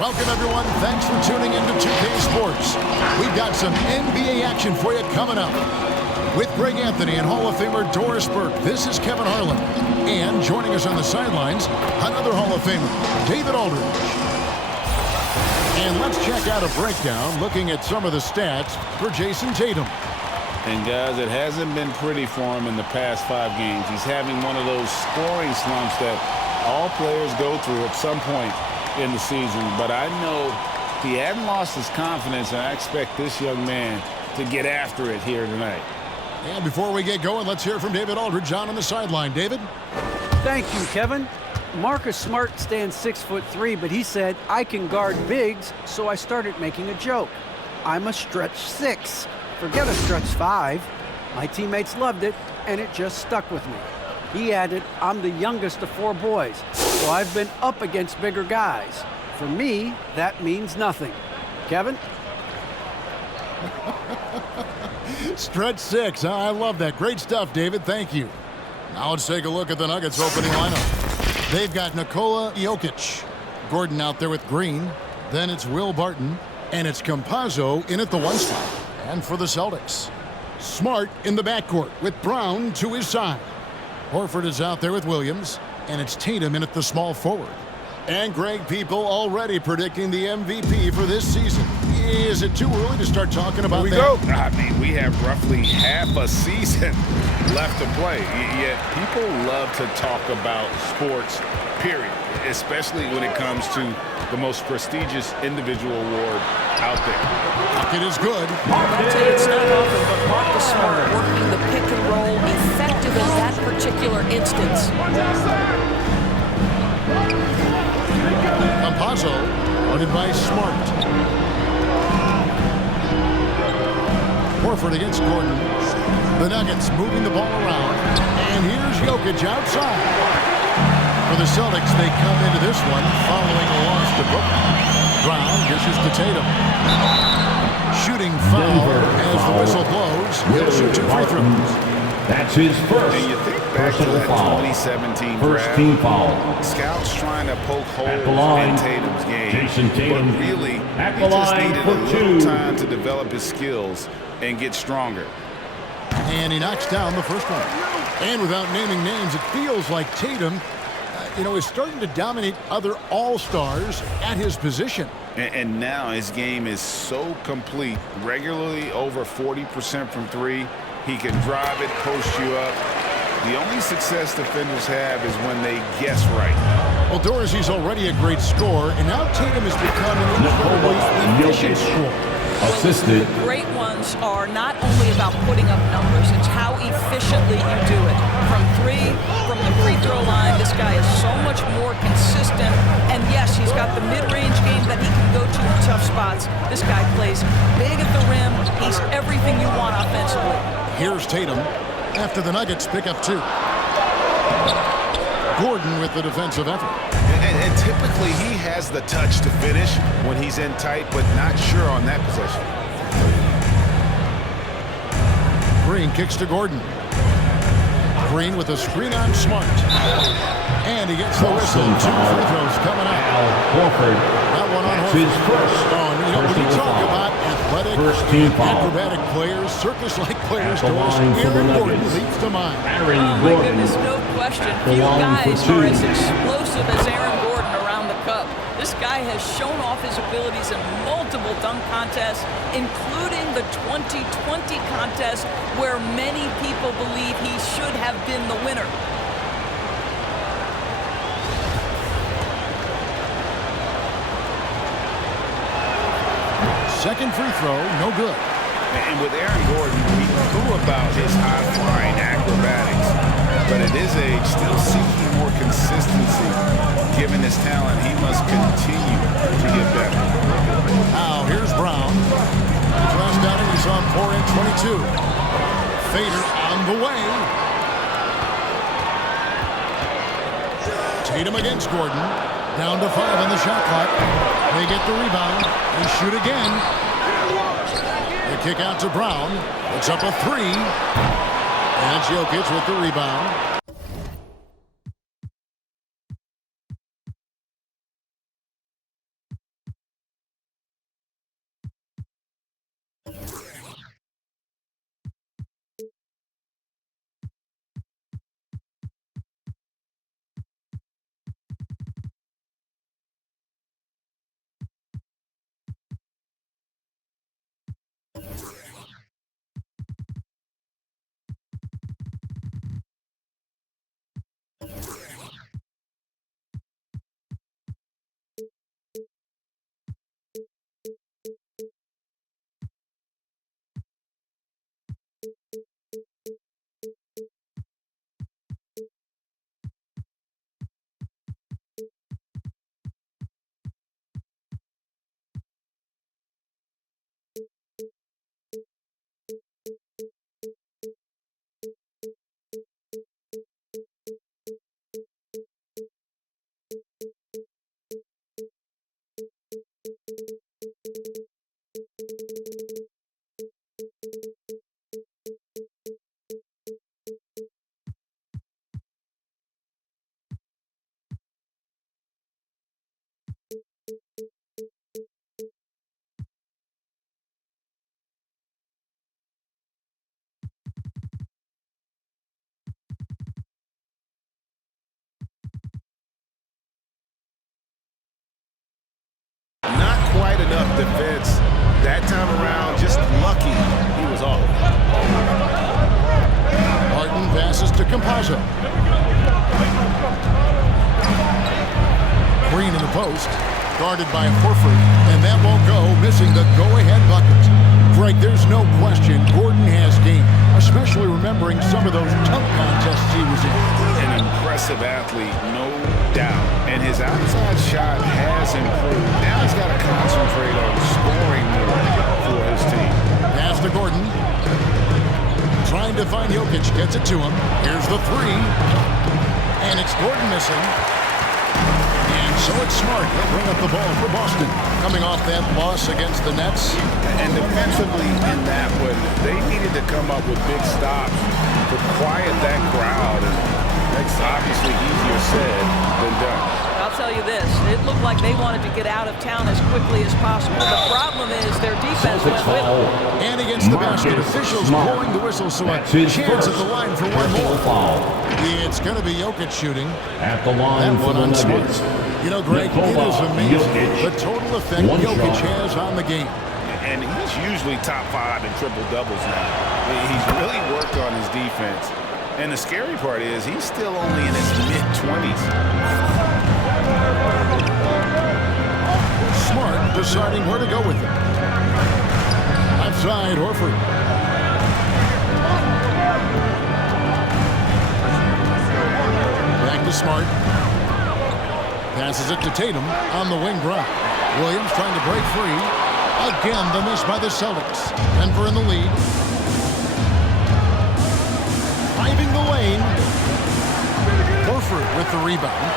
Welcome, everyone. Thanks for tuning into 2K Sports. We've got some NBA action for you coming up. With Greg Anthony and Hall of Famer Doris Burke, this is Kevin Harlan. And joining us on the sidelines, another Hall of Famer, David Aldridge. And let's check out a breakdown looking at some of the stats for Jason Tatum. And, guys, it hasn't been pretty for him in the past 5 games. He's having one of those scoring slumps that all players go through at some point in the season. But I know he hadn't lost his confidence, and I expect this young man to get after it here tonight. And before we get going, let's hear from David Aldridge on the sideline. David? Thank you, Kevin. Marcus Smart stands 6'3", but he said, I can guard bigs, so I started making a joke. I'm a stretch 6. Forget a stretch 5. My teammates loved it, and it just stuck with me. He added, I'm the youngest of 4 boys, so I've been up against bigger guys. For me, that means nothing. Kevin? Stretch 6. I love that. Great stuff, David. Thank you. Now let's take a look at the Nuggets opening lineup. They've got Nikola Jokic. Gordon out there with Green. Then it's Will Barton. And it's Campazzo in at the 1 spot. And for the Celtics, Smart in the backcourt with Brown to his side. Horford is out there with Williams, and it's Tatum in at the small forward. And Greg, people already predicting the MVP for this season. Is it too early to start talking about that? Here we go. I mean, we have roughly half a season left to play. Yet people love to talk about sports, period, especially when it comes to the most prestigious individual award out there. It is good. I'll tell you, it's not often, but Marcus Smart working the pick and roll, effective in that particular instance. Campazzo, guarded by Smart. Horford against Gordon. The Nuggets moving the ball around. And here's Jokic outside. For the Celtics, they come into this one following a loss to Brooklyn. Brown dishes to Tatum. Shooting foul as the whistle blows. He'll shoot 2 free throws. That's his first. And you think back to that 2017 first team foul. Scouts trying to poke holes line, in Tatum's game. Jason Tatum. But really, At he just line needed for a little 2. time to develop his skills and get stronger. And he knocks down the first one. And without naming names, it feels like Tatum, is starting to dominate other all-stars at his position. And now his game is so complete. Regularly over 40% from 3. He can drive it, post you up. The only success defenders have is when they guess right. Well, Dorsey's already a great scorer, and now Tatum has become an incredibly efficient scorer. Assisted. The great ones are not only about putting up numbers, it's how efficiently you do it. From 3, from the free throw line, this guy is so much more consistent. And yes, he's got the mid-range game that he can go to in tough spots. This guy plays big at the rim. He's everything you want offensively. Here's Tatum after the Nuggets pick up 2. Gordon with the defensive effort. And typically he has the touch to finish when he's in tight, but not sure on that possession. Green kicks to Gordon. Green with a screen on Smart. And he gets the whistle. 2 free throws coming up. Horford. That one on Horford. His first. When you talk about athletic, acrobatic players, circus-like players, Aaron Gordon leads to mind. Oh, my goodness, no question. Few guys are as explosive as Aaron Gordon around the cup. This guy has shown off his abilities in multiple dunk contests, including the 2020 contest, where many people believe he should have been the winner. Second free throw, no good. And with Aaron Gordon, he knew about his high-flying acrobatics, but at his age, still seeking more consistency. Given his talent, he must continue to get better. Now, here's Brown. Flash down, we saw him pour in 22. Fader on the way. Tatum against Gordon. Down to 5 on the shot clock. They get the rebound. They shoot again. They kick out to Brown. It's up a 3. And Jokic with the rebound. defense that time around, just lucky he was off. Martin passes to Campazzo. Green in the post, guarded by Horford, and that won't go, missing the go-ahead bucket. Greg, there's no question Gordon has game, especially remembering some of those tough contests he was in. An impressive athlete, no doubt. And his outside shot has improved. Now he's got to concentrate on scoring more for his team. Pass to Gordon. Trying to find Jokic, gets it to him. Here's the three. And it's Gordon missing. And so it's Smart. He'll bring up the ball for Boston. Coming off that loss against the Nets. And defensively in that one, they needed to come up with big stops to quiet that crowd. And that's obviously easier said than done. I'll tell you this, it looked like they wanted to get out of town as quickly as possible. The problem is their defense went with them. And against the basket, officials blowing the whistle, so a chance at the line for one more. It's going to be Jokic shooting. At the line for the Nuggets. You know, Greg, it is amazing the total effect Jokic has on the game. And he's usually top 5 in triple-doubles now. He's really worked on his defense. And the scary part is he's still only in his mid-20s. Smart deciding where to go with it. Outside, Horford. Back to Smart. Passes it to Tatum on the wing drive. Williams trying to break free. Again, the miss by the Celtics. Denver in the lead. Driving the lane. Horford with the rebound.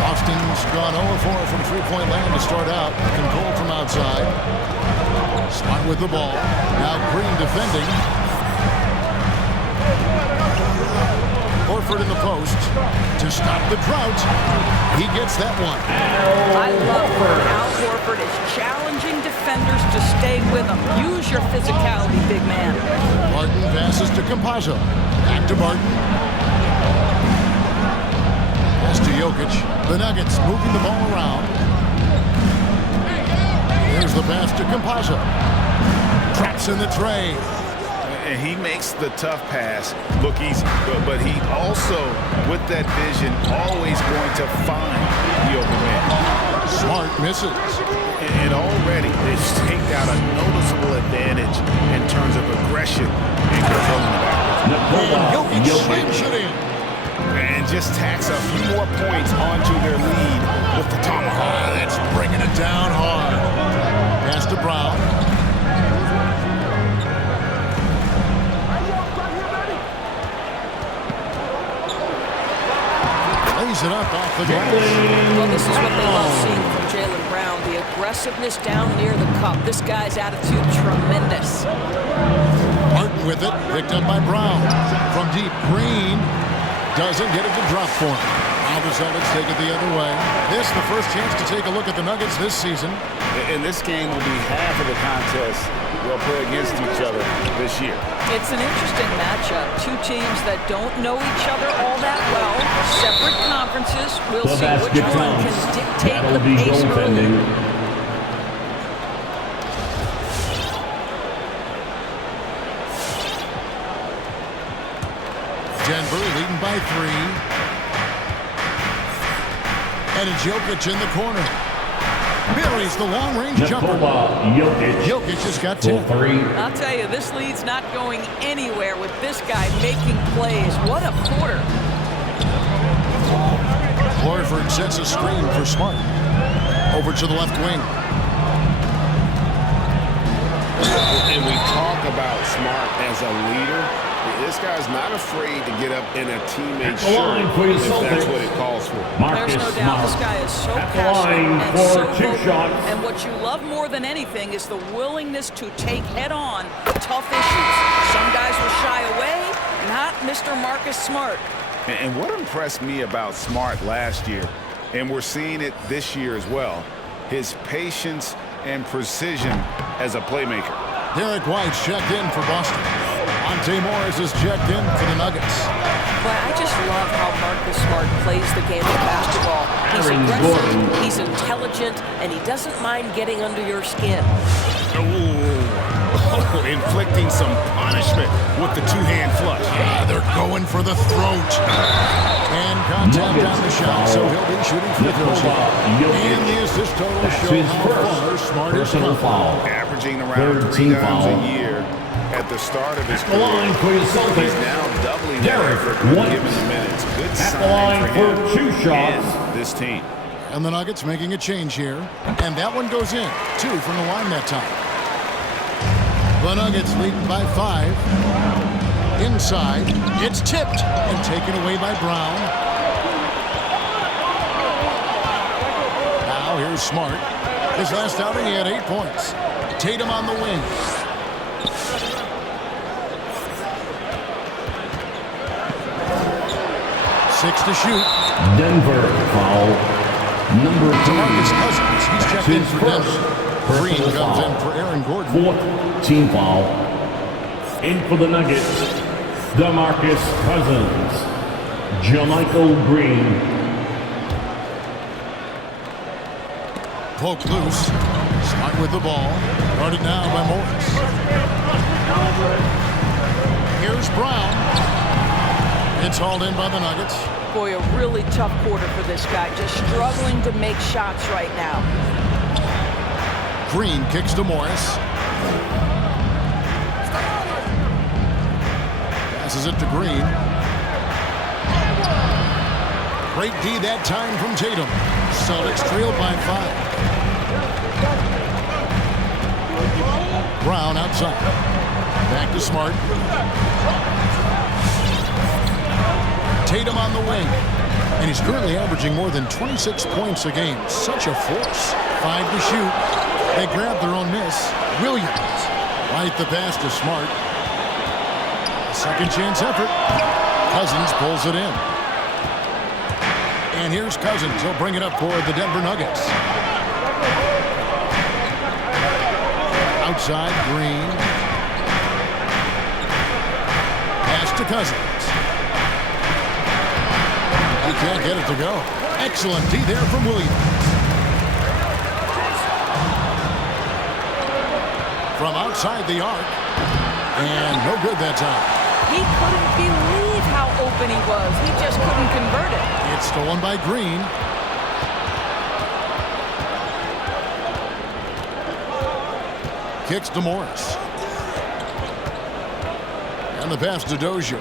Boston's gone 0-4 from three-point land to start out. Control from outside. Smart with the ball. Now Green defending. Horford in the post to stop the drought. He gets that one. I love Al Horford is challenging defenders to stay with him. Use your physicality, big man. Martin passes to Campazzo. Back to Martin. Pass to Jokic. The Nuggets moving the ball around. Here's the pass to Campazzo. Traps in the tray. And he makes the tough pass look easy. But he also, with that vision, always going to find the open man. Smart misses. And already they've staked out a noticeable advantage in terms of aggression and controlling the backcourt. And Jokic slams it in. And just tacks a few more points onto their lead with the tomahawk. That's bringing it down hard. Pass to Brown. Lays it up off the glass. Well, this is what they love seeing from Jaylen Brown, the aggressiveness down near the cup. This guy's attitude, tremendous. Martin with it, picked up by Brown. From deep, Green doesn't get it to drop for him. Now the Celtics take it the other way. This the first chance to take a look at the Nuggets this season. And this game will be half of the contest they'll play against each other this year. It's an interesting matchup. Two teams that don't know each other all that well. Separate conferences. We'll see which one can dictate the pace early. Denver leading by 3. And it's Jokic in the corner. Buries the long-range jumper. Jokic has got 10. I'll tell you, this lead's not going anywhere with this guy making plays. What a quarter. Horford sets a screen for Smart. Over to the left wing. And we talk about Smart as a leader. This guy's not afraid to get up in a teammate's shirt if that's what it calls for. There's no doubt this guy is so passionate and so vocal. And what you love more than anything is the willingness to take head-on tough issues. Some guys will shy away, not Mr. Marcus Smart. And what impressed me about Smart last year, and we're seeing it this year as well, his patience and precision as a playmaker. Derek White's checked in for Boston. Monte Morris is checked in for the Nuggets. But I just love how Marcus Smart plays the game of basketball. He's Aaron aggressive, Gordon. he's intelligent, and he doesn't mind getting under your skin. Oh, inflicting some punishment with the two-hand flush. They're going for the throat. And contact on the shot, so he'll be shooting free throws here. And the assist total show how far Smart is personal from. foul. Averaging around Third 3 team times foul. a year at the start of his At the line for career. the Celtics. He's now doubling that Derek effort when White. given the minutes. Good At the sign line for for him 2 shots. and this team. And the Nuggets making a change here. And that one goes in. 2 from the line that time. The Nuggets leading by 5. Inside. It's tipped and taken away by Brown. Now here's Smart. His last outing, he had 8 points. Tatum on the wing. Six to shoot. Denver foul. Number 3. DeMarcus Cousins, he's checked in His for first Denver. Green personal comes foul. in for Aaron Gordon. 4th team foul. In for the Nuggets, DeMarcus Cousins. Jermichael Green. Poke loose. Smart with the ball. Guarded now by Morris. Here's Brown. It's hauled in by the Nuggets. Boy, a really tough quarter for this guy. Just struggling to make shots right now. Green kicks to Morris. Passes it to Green. Great D that time from Tatum. Celtics trailed by 5. Brown outside. Back to Smart. Tatum on the wing. And he's currently averaging more than 26 points a game. Such a force. 5 to shoot. They grab their own miss. Williams. Right the pass to Smart. Second chance effort. Cousins pulls it in. And here's Cousins. He'll bring it up for the Denver Nuggets. Outside, Green. Pass to Cousins. He can't get it to go. Excellent D there from Williams. From outside the arc. And no good that time. He couldn't believe how open he was. He just couldn't convert it. It's stolen by Green. Kicks to Morris. And the pass to Dozier.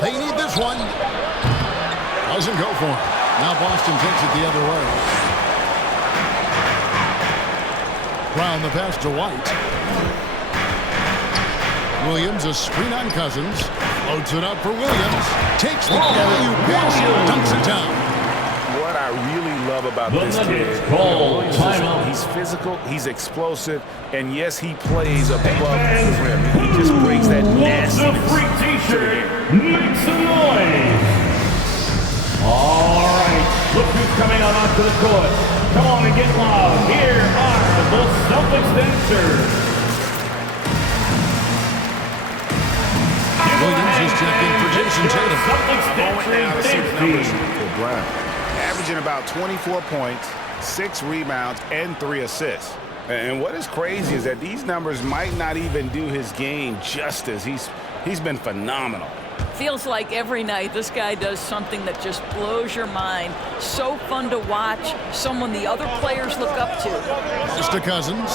They need this one. Doesn't go for him. Now Boston takes it the other way. Brown the pass to White. Williams a screen on Cousins. Loads it up for Williams. Takes the alley-oop pass and dunks it down. What I really love about The this Nuggets kid, call Williams timeout. he's physical, he's explosive, and yes, he plays above the rim. He just brings that Loves the nastiness. free t-shirt. Make some noise. All right, look who's coming on onto the court. Come on and get loud. Here are the Celtics dancers. Williams is checked in for Jason Tatum. Celtics Going now to see the dancers numbers dance team. for Brown. Averaging about 24 points, 6 rebounds, and 3 assists. And what is crazy is that these numbers might not even do his game justice. He's been phenomenal. Feels like every night this guy does something that just blows your mind. So fun to watch. Someone the other players look up to. Mr. Cousins.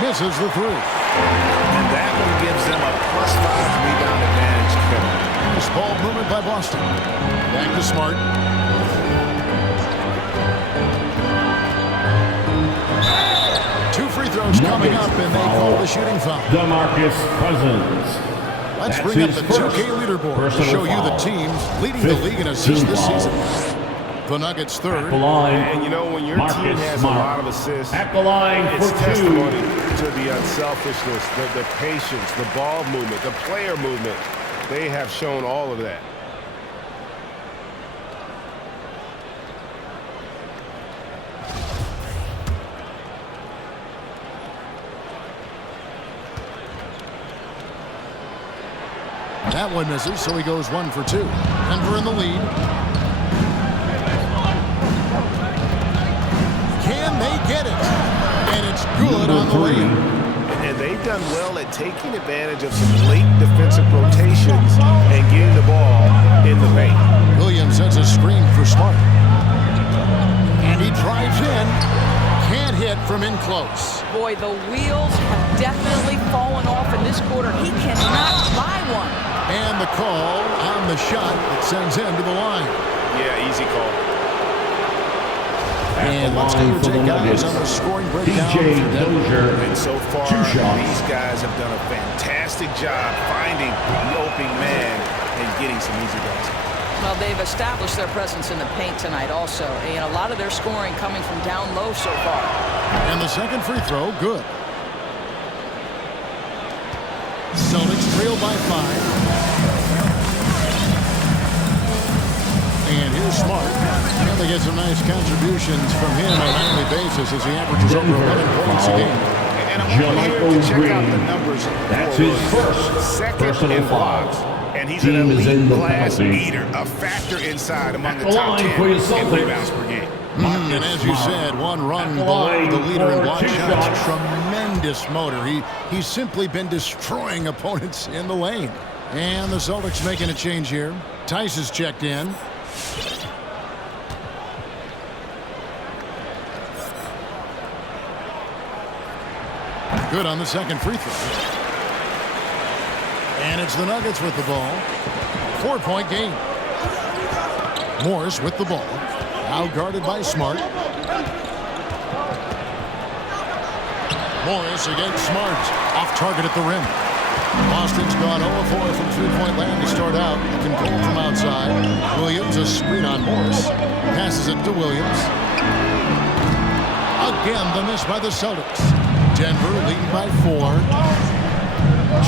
Misses the 3. And that one gives them a +5 rebound advantage, Kevin. Nice ball movement by Boston. Back to Smart. Two free throws coming up, and they call the shooting foul. DeMarcus Cousins. Let's That's bring up his the first 2K leaderboard to personal show you the foul. teams leading the league in assists this season. The Nuggets At the third. line, And you know, when your team Marcus has Smart. a lot of assists, At the line it's for testimony 2. to the unselfishness, the patience, the ball movement, the player movement. They have shown all of that. That one misses, so he goes 1 for 2. Denver in the lead. Can they get it? And it's good on the way. And they've done well at taking advantage of some late defensive rotations and getting the ball in the paint. Williams sends a screen for Smart. And he drives in. Can't hit from in close. Boy, the wheels have definitely fallen off in this quarter. He cannot buy one. And the call on the shot that sends him to the line. Yeah, easy call. And let's go take guys on the scoring breakdown. And so far, these guys have done a fantastic job finding the opening man and getting some easy baskets. Well, they've established their presence in the paint tonight also. And a lot of their scoring coming from down low so far. And the second free throw, good. Celtics trail by 5. And here's Smart. And they get some nice contributions from him on a nightly basis as he averages over 11 points a game. And I want you to check out the numbers. That's his first second in blocks. And he's an elite glass eater, a factor inside among the top 10 in rebounds per game. And as you said, one run below the leader in block shots. Tremendous motor. He's simply been destroying opponents in the lane. And the Celtics making a change here. Tice is checked in. Good on the second free throw. And it's the Nuggets with the ball. 4-point game. Morris with the ball. Out guarded by Smart. Morris against Smart. Off target at the rim. Boston's gone 0-4 from three-point land to start out. Can pull from outside. Williams, a screen on Morris. Passes it to Williams. Again, the miss by the Celtics. Denver leading by 4.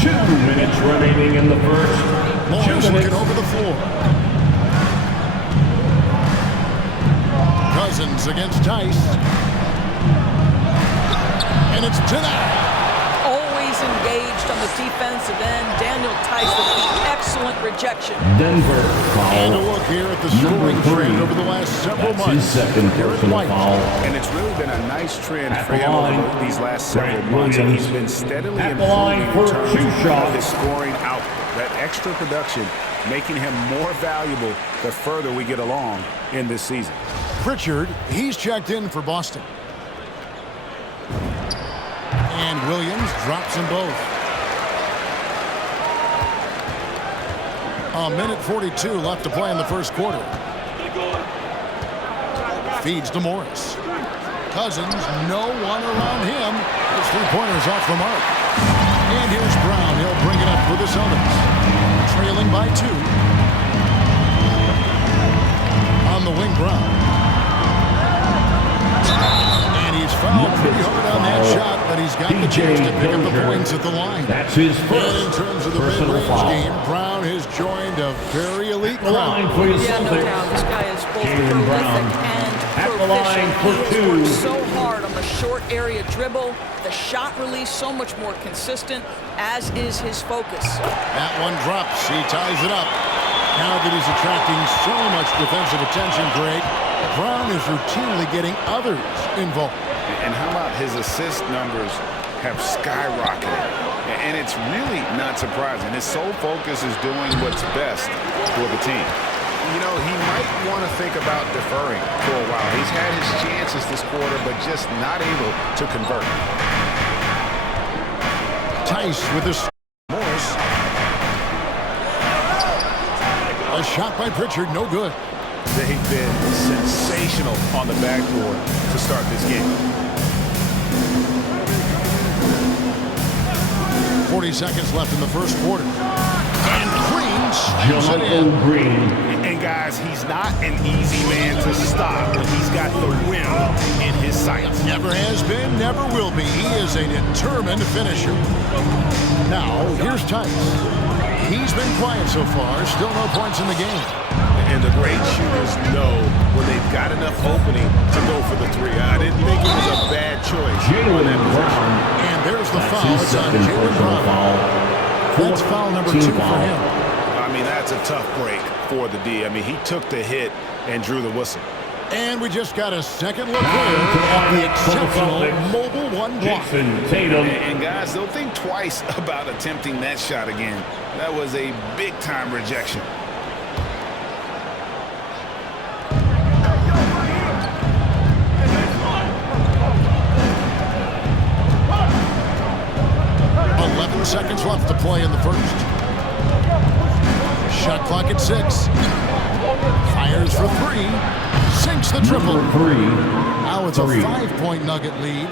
2 minutes remaining in the first. Morris looking over the floor. Cousins against Tice. And it's to that. Always engaged on the defensive end. Daniel Tice with the excellent rejection. Denver And a foul. look here at the scoring trend over the last several That's months. his second personal foul. And it's really been a nice trend At for the him line, over these last several Grant months. And Williams. he's been steadily At the line improving in for terms 2 of shots. his scoring output. That extra production making him more valuable the further we get along in this season. Pritchard, he's checked in for Boston. And Williams drops them both. A minute 42 left to play in the first quarter. Feeds to Morris. Cousins, no one around him. His three-pointers off the mark. And here's Brown. He'll bring it up for the Celtics. Trailing by 2. On the wing, Brown. And he's fouled pretty hard on that shot, but he's got the chance to pick up the points at the line. That's his And first in terms of the personal mid-range foul. game, Brown has joined a very elite The line crowd. for your Yeah, no Celtics. doubt. This guy is both Jaylen Brown. prolific and At the line proficient. for He has 2. worked so hard on the short area dribble. The shot release so much more consistent, as is his focus. That one drops. He ties it up. Now that he's attracting so much defensive attention, Greg, Brown is routinely getting others involved. And how about his assist numbers have skyrocketed? And it's really not surprising. His sole focus is doing what's best for the team. You know, he might want to think about deferring for a while. He's had his chances this quarter, but just not able to convert. Tice with his Morris. A shot by Pritchard, no good. They've been sensational on the backboard to start this game. 40 seconds left in the first quarter. And Green slams it in. Jonathan Green. And guys, he's not an easy man to stop when he's got the win in his sights. Never has been, never will be. He is a determined finisher. Now, here's Tice. He's been quiet so far. Still no points in the game. And the great shooters know when they've got enough opening to go for the 3. I didn't think it was a bad choice. Jaylen Brown. And there's the That's foul. his It's on second Jaylen personal Brown. foul. That's foul number 2 for him. that's a tough break for the D. I mean, he took the hit and drew the whistle. And we just got a second look here at the exceptional mobile one block. And guys, don't think twice about attempting that shot again. That was a big-time rejection. Seconds left to play in the first. Shot clock at 6. Fires for 3. Sinks the triple. Now it's a 5-point Nugget lead.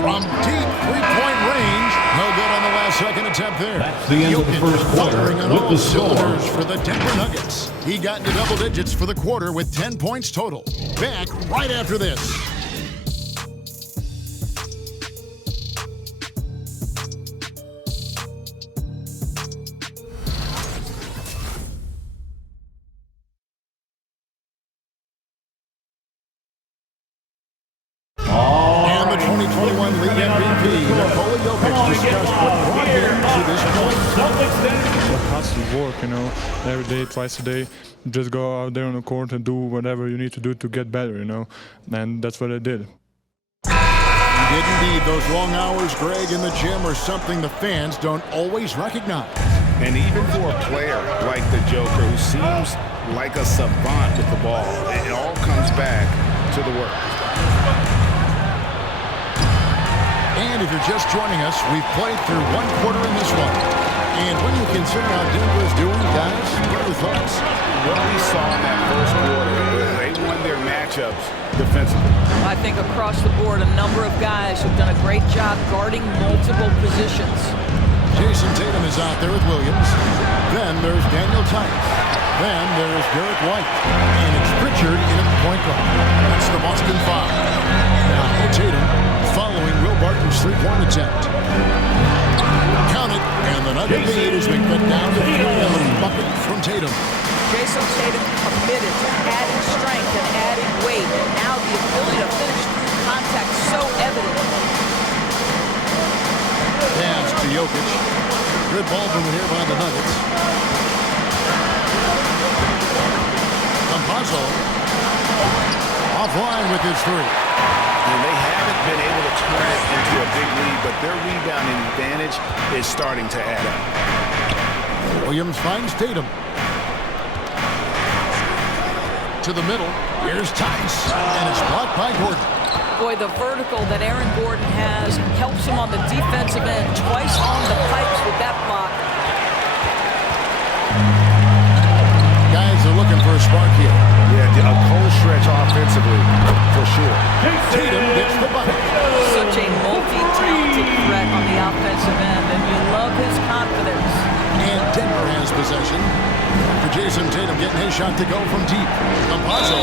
From deep three-point range. No good on the last second attempt there. That's the end of the first quarter with the score. For the Denver Nuggets. He got into double digits for the quarter with 10 points total. Back right after this. Work, every day, twice a day. Just go out there on the court and do whatever you need to do to get better, and that's what I did. Indeed, those long hours, Greg, in the gym are something the fans don't always recognize. And even for a player like the Joker, who seems like a savant with the ball, it all comes back to the work. And if you're just joining us, we've played through one quarter in this one. And when you consider how Denver is doing, guys, what are your thoughts? What we saw in that first quarter, they won their matchups defensively. I think across the board, a number of guys have done a great job guarding multiple positions. Jason Tatum is out there with Williams. Then there's Daniel Tice. Then there's Derek White. And it's Pritchard in at the point guard. That's the Boston Five. Now Tatum following Will Barton's three-point attempt. Count it, and the Nugget lead has been cut down to 3 on the bucket from Tatum. Jason Tatum committed to adding strength and adding weight, and now the ability to finish through contact so evident. Pass to Jokic. Good ball from here by the Nuggets. Campazzo offline with his 3. And they haven't been able to turn it into a big lead, but their rebounding advantage is starting to add up. Williams finds Tatum. To the middle. Here's Tice. And it's blocked by Gordon. Boy, the vertical that Aaron Gordon has helps him on the defensive end. Twice on the pipes with that block. Guys are looking for a spark here. Yeah, a cold stretch offensively, for sure. Tatum gets the bucket. Such a multi-talented threat on the offensive end, and you love his confidence. And Denver has possession. For Jason Tatum getting his shot to go from deep. Campazzo.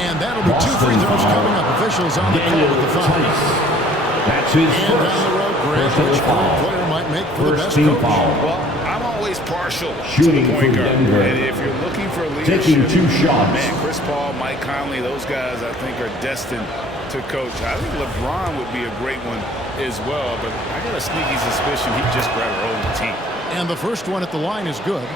And that'll be 2 free throws coming up. Officials on the call with the foul. That's his and down the road, Greg, which player might make for the best coach? Well, I'm always partial Shooting to the point for guard. Denver. And if you're looking for leadership, Taking 2 shots. man, Chris Paul, Mike Conley, those guys I think are destined to coach. I think LeBron would be a great one as well, but I got a sneaky suspicion he'd just rather own the team. And the first one at the line is good.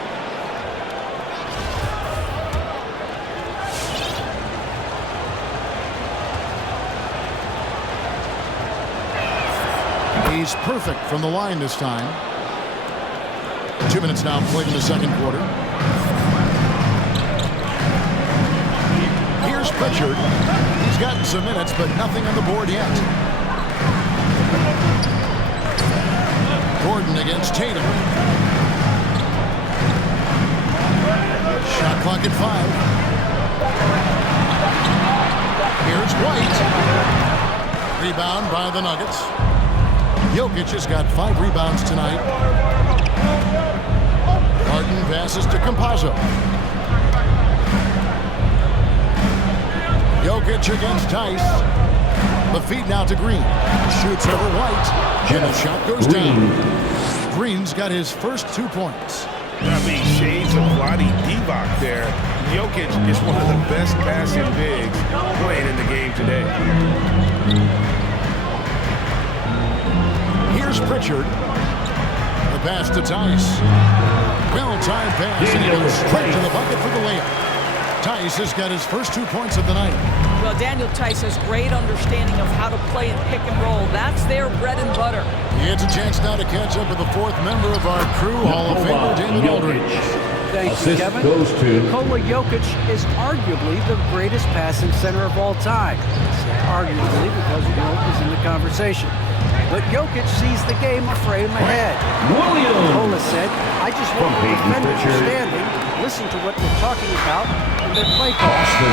He's perfect from the line this time. 2 minutes now played in the second quarter. Here's Pritchard. He's gotten some minutes, but nothing on the board yet. Gordon against Tatum. Shot clock at 5. Here's White. Rebound by the Nuggets. Jokic has got 5 rebounds tonight. Martin passes to Campazzo. Jokic against Tice. The feed now to Green. Shoots over White. And the shot goes down. Green's got his first 2 points. I mean, shades of Vlade Divac there. Jokic is one of the best passing bigs playing in the game today. Here's Pritchard. The pass to Tice. Well-timed pass, and he goes straight to the bucket for the layup. Tice has got his first 2 points of the night. Well, Daniel Tice has great understanding of how to play and pick and roll. That's their bread and butter. He gets a chance now to catch up with the fourth member of our crew, Hall of Famer David Aldridge. Thank you, Assist Kevin. goes to Nikola Jokic is arguably the greatest passing center of all time. I say arguably because Wilt is in the conversation. But Jokic sees the game a frame ahead. Nikola said, I just want the defenders standing, listen to what they're talking about, and their play calls. For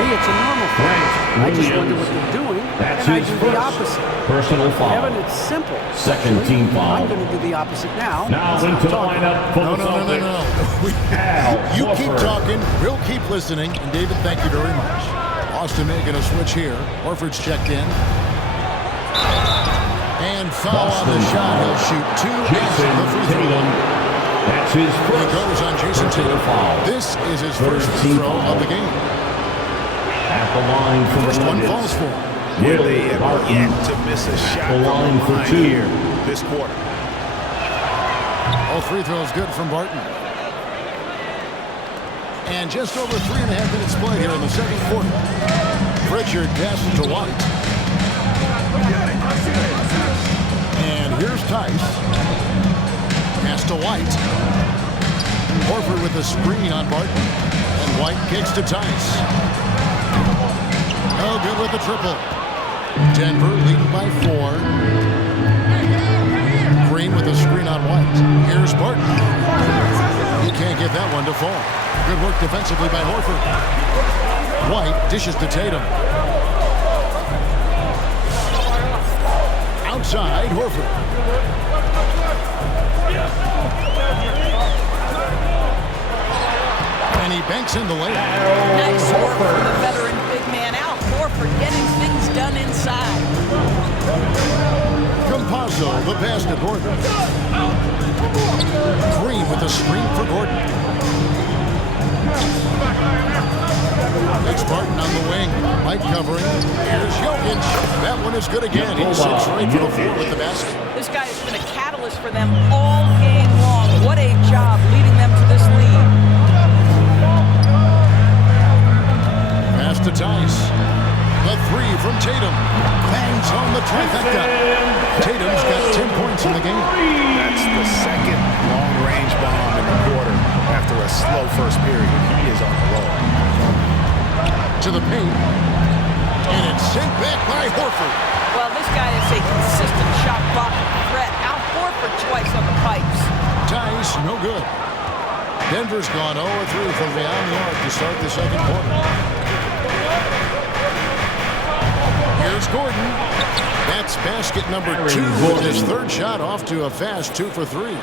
me, it's a normal thing. I just wonder what they're doing, and I do the opposite. Personal foul. Kevin, it's simple. Second team foul. I'm going to do the opposite now. Now into the lineup for No, the no, no, no, Celtics. no. Al You keep Horford. talking, we'll keep listening. And David, thank you very much. Austin making a switch here. Horford's checked in. And foul on the shot. He'll shoot two Jason after the free throw. Tatum. That's his He first goes on Jason personal Tatum. foul. This is his first free throw of the game. At the line for First the one Nuggets. falls for him. Yeah, they have Barton. yet to miss a shot The from line the for line two. here this quarter. All free throws good from Barton. And just over 3.5 minutes played here in the second quarter. Pritchard passes to White. And here's Tice. Pass to White. Horford with a screen on Barton. And White kicks to Tice. No good with the triple. Denver leading by 4. Green with a screen on White. Here's Barton. He can't get that one to fall. Good work defensively by Horford. White dishes to Tatum. Outside, Horford. And he banks in the layup. Nice work from the veteran big man Al Horford getting things done inside. Campazzo, the pass to Gordon. Green with a screen for Gordon. It's Barton on the wing. Mike covering. Here's Jokic. That one is good again. He sits right to the floor with the basket. This guy has been a catalyst for them all game long. What a job leading them to this lead. Pass to Tice. The three from Tatum. Bangs home the trifecta. Tatum's got 10 points in the game. That's the second long-range bomb in the quarter after a slow first period. He is on the roll. To the paint. And it's sent back by Horford. Well, this guy is a consistent shot blocking threat. Al Horford twice on the pipes. Tice, no good. Denver's gone 0-3 from beyond the arc to start the second quarter. Here's Gordon. That's basket number 2 with his third shot off to a fast 2 for 3.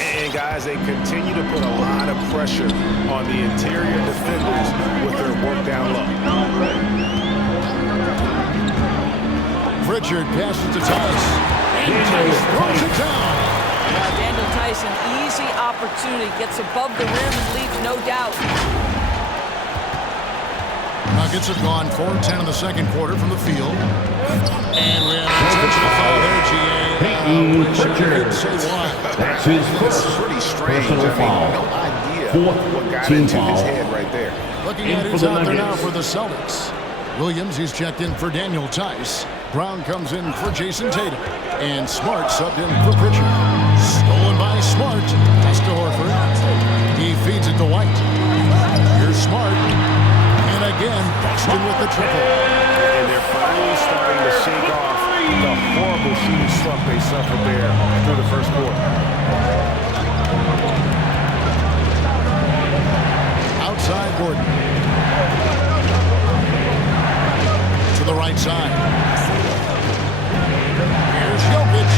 And guys, they continue to put a lot of pressure on the interior defenders with their work down low. Pritchard passes to Tice. And Tice throws it down. Now, Daniel Tice, an easy opportunity. Gets above the rim and leaves no doubt. Nuggets have gone 4-10 in the second quarter from the field. And we have an intentional foul there, GA. Pritchard. Say why. That's his It's first pretty strange. personal I foul. mean, no idea Fourth what got team into his foul. head right there. Looking In at for who's the out there now Nuggets. for the Celtics. Williams, he's checked in for Daniel Tice. Brown comes in for Jason Tatum. And Smart subbed in for Pritchard. Stolen by Smart. Pass to Horford. He feeds it to White. Here's Smart. And again, Boston with the triple. And they're finally starting to shake off the horrible shooting slump they suffered there through the first quarter. Outside Gordon. To the right side. Here's Jokic.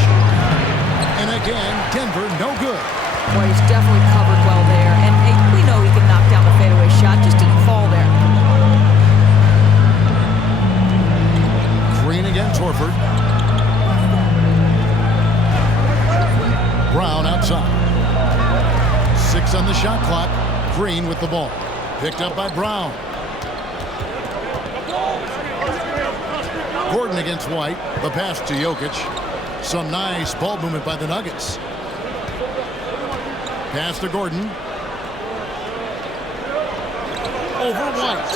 And again, Denver no good. Boy, he's definitely covered well there. And hey, we know he can knock down the fadeaway shot, just didn't fall there. Green against Horford. Brown outside. 6 on the shot clock. Green with the ball. Picked up by Brown. Gordon against White. The pass to Jokic. Some nice ball movement by the Nuggets. Pass to Gordon. Over White.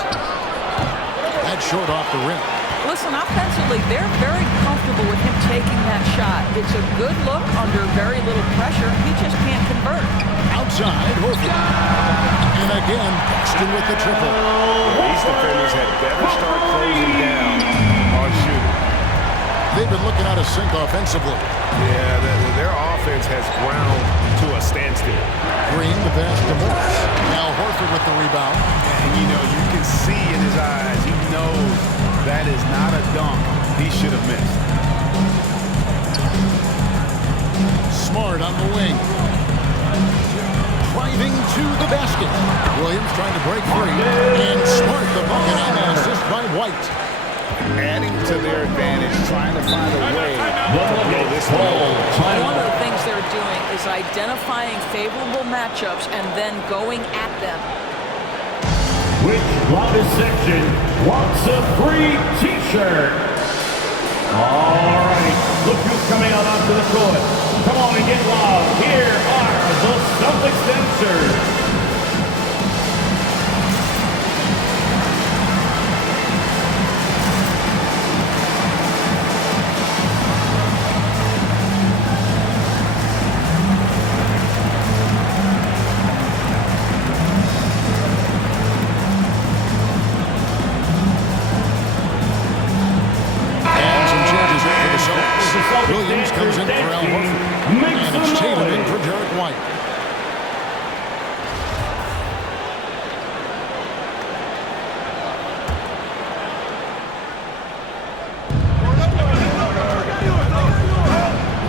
That's short off the rim. Listen, offensively, they're very comfortable with him taking that shot. It's a good look under very little pressure. He just can't convert. Outside, Horford. And again, Paxton with the triple. These defenders had better start closing down on shooting. They've been looking out of sync offensively. Yeah, their offense has ground to a standstill. Green, the pass to Morris. Now Horford with the rebound. And, you know, you can see in his eyes, he knows that is not a dunk he should have missed. Smart on the wing. Driving to the basket. Williams trying to break free. And Smart the bucket on the assist by White. Adding to their advantage, trying to find a way to blow this one. One of the things they're doing is identifying favorable matchups and then going at them. Which loudest section wants a free T-shirt? All right, look who's coming out onto the court. Come on and get loud. Here are the Celtics dancers. Williams comes in for Al Horford. And it's Tatum in for Derek White.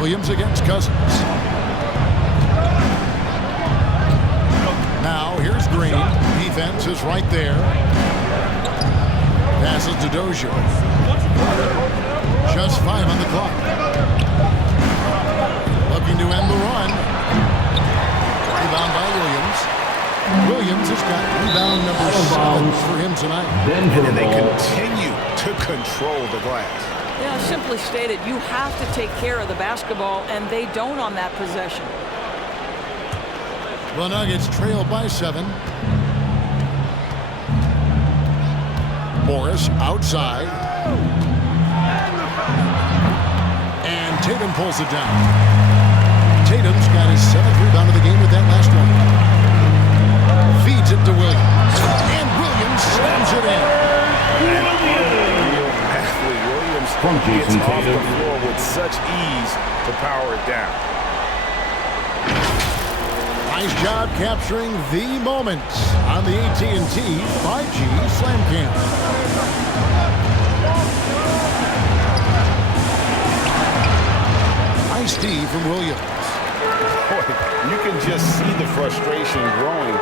Williams against Cousins. Now here's Green. Defense is right there. Passes to Dozier. Just 5 on the clock. Looking to end the run. Rebound by Williams. Williams has got rebound number 7 for him tonight. And they continue to control the glass. Yeah, simply stated, you have to take care of the basketball, and they don't on that possession. The Nuggets trail by 7. Morris outside. And Tatum pulls it down. Tatum's got his 7th rebound of the game with that last one. Feeds it to Williams. And Williams slams it in. From Jason Tatum. Off the floor with such ease to power it down. Nice job capturing the moment on the AT&T 5G Slam Cam. Nice D from Williams. Boy, you can just see the frustration growing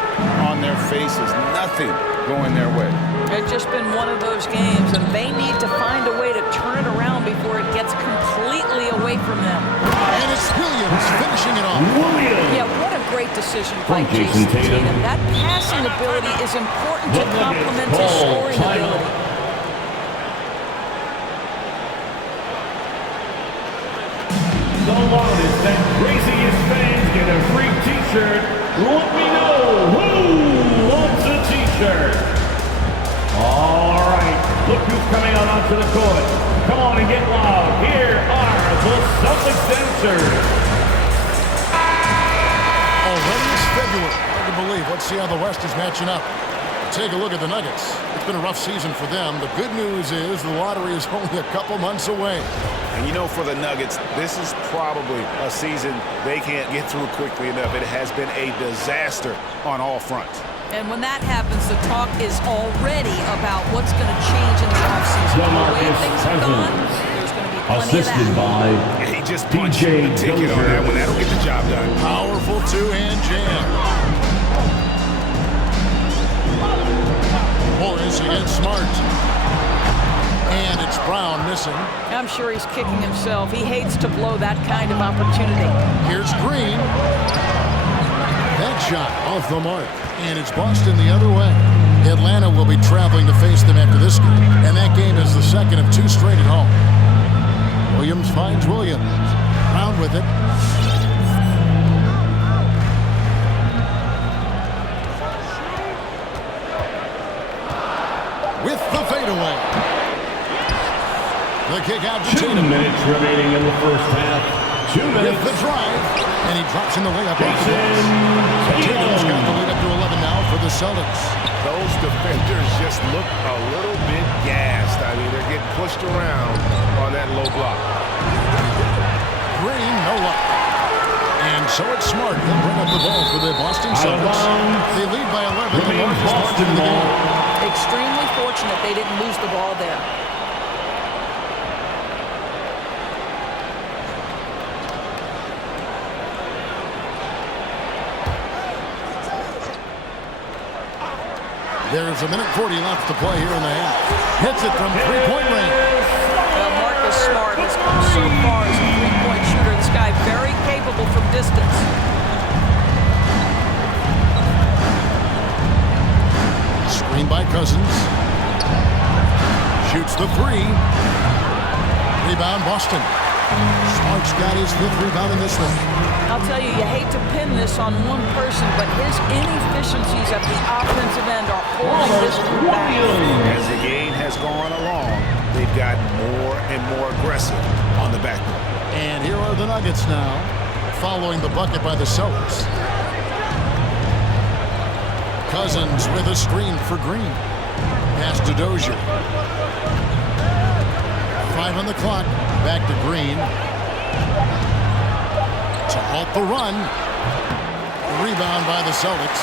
on their faces. Nothing going their way. It's just been one of those games, and they need to find a way to turn it around before it gets completely away from them. And it's Williams finishing it off. Yeah, what a great decision by Jason Tatum. That passing ability is important to complement his scoring ability. The loudest and craziest fans get a free T-shirt. Let me know who wants a T-shirt. All right, look who's coming out onto the court. Come on and get loud. Here are the Celtics dancers. Already it's February. Hard to believe. Let's see how the West is matching up. Take a look at the Nuggets. It's been a rough season for them. The good news is the lottery is only a couple months away. And you know, for the Nuggets, this is probably a season they can't get through quickly enough. It has been a disaster on all fronts. And when that happens, the talk is already about what's going to change in the offseason. The way things have gone, there's going to be plenty Assisted of that. by He just punched the ticket on that one. That'll get the job done. Powerful two-hand jam. Morris against Smart. And it's Brown missing. I'm sure he's kicking himself. He hates to blow that kind of opportunity. Here's Green. That shot off the mark. And it's Boston the other way. Atlanta will be traveling to face them after this game. And that game is the second of 2 straight at home. Williams finds Williams. Brown with it. the fadeaway. The kick out to 2 Tatum. minutes remaining in the first half. 2 With minutes. the drive, and he drops in the layup. Tatum's got the lead up to 11 now for the Celtics. Those defenders just look a little bit gassed. I mean, they're getting pushed around on that low block. Green, no luck. And so it's Smart. He'll bring up the ball for the Boston Celtics. They lead by 11. The largest margin of the game. Extremely fortunate they didn't lose the ball there. There's a minute 40 left to play here in the half. Hits it from three-point range. Well, Marcus Smart has come so far as a three-point shooter. This guy very capable from distance. Screen by Cousins. Shoots the three. Rebound Boston. Smart's got his 5th rebound in this one. I'll tell you, you hate to pin this on one person, but his inefficiencies at the offensive end are holding this group back. As the game has gone along, they've gotten more and more aggressive on the backboard. And here are the Nuggets now, following the bucket by the Celtics. Cousins with a screen for Green. Pass to Dozier. 5 on the clock. Back to Green. To halt the run. Rebound by the Celtics.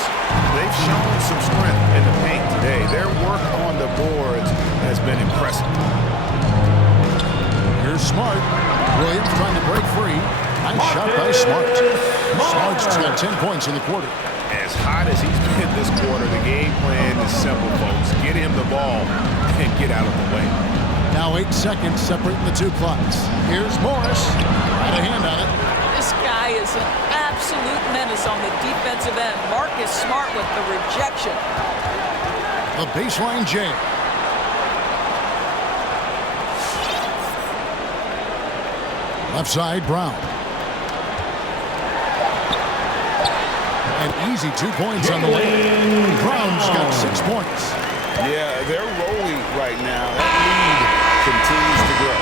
They've shown some strength in the paint today. Their work on the boards has been impressive. Here's Smart. Williams trying to break free. Nice shot by Smart. Smart's got 10 points in the quarter. As hot as he's been this quarter, the game plan is simple, folks. Get him the ball and get out of the way. Now 8 seconds separating the two clocks. Here's Morris. Had a hand on it. This guy is an absolute menace on the defensive end. Marcus Smart with the rejection. The baseline jam. Left side, Brown. An easy 2 points on the way. Brown's got 6 points. Yeah, they're rolling right now. That lead continues to grow.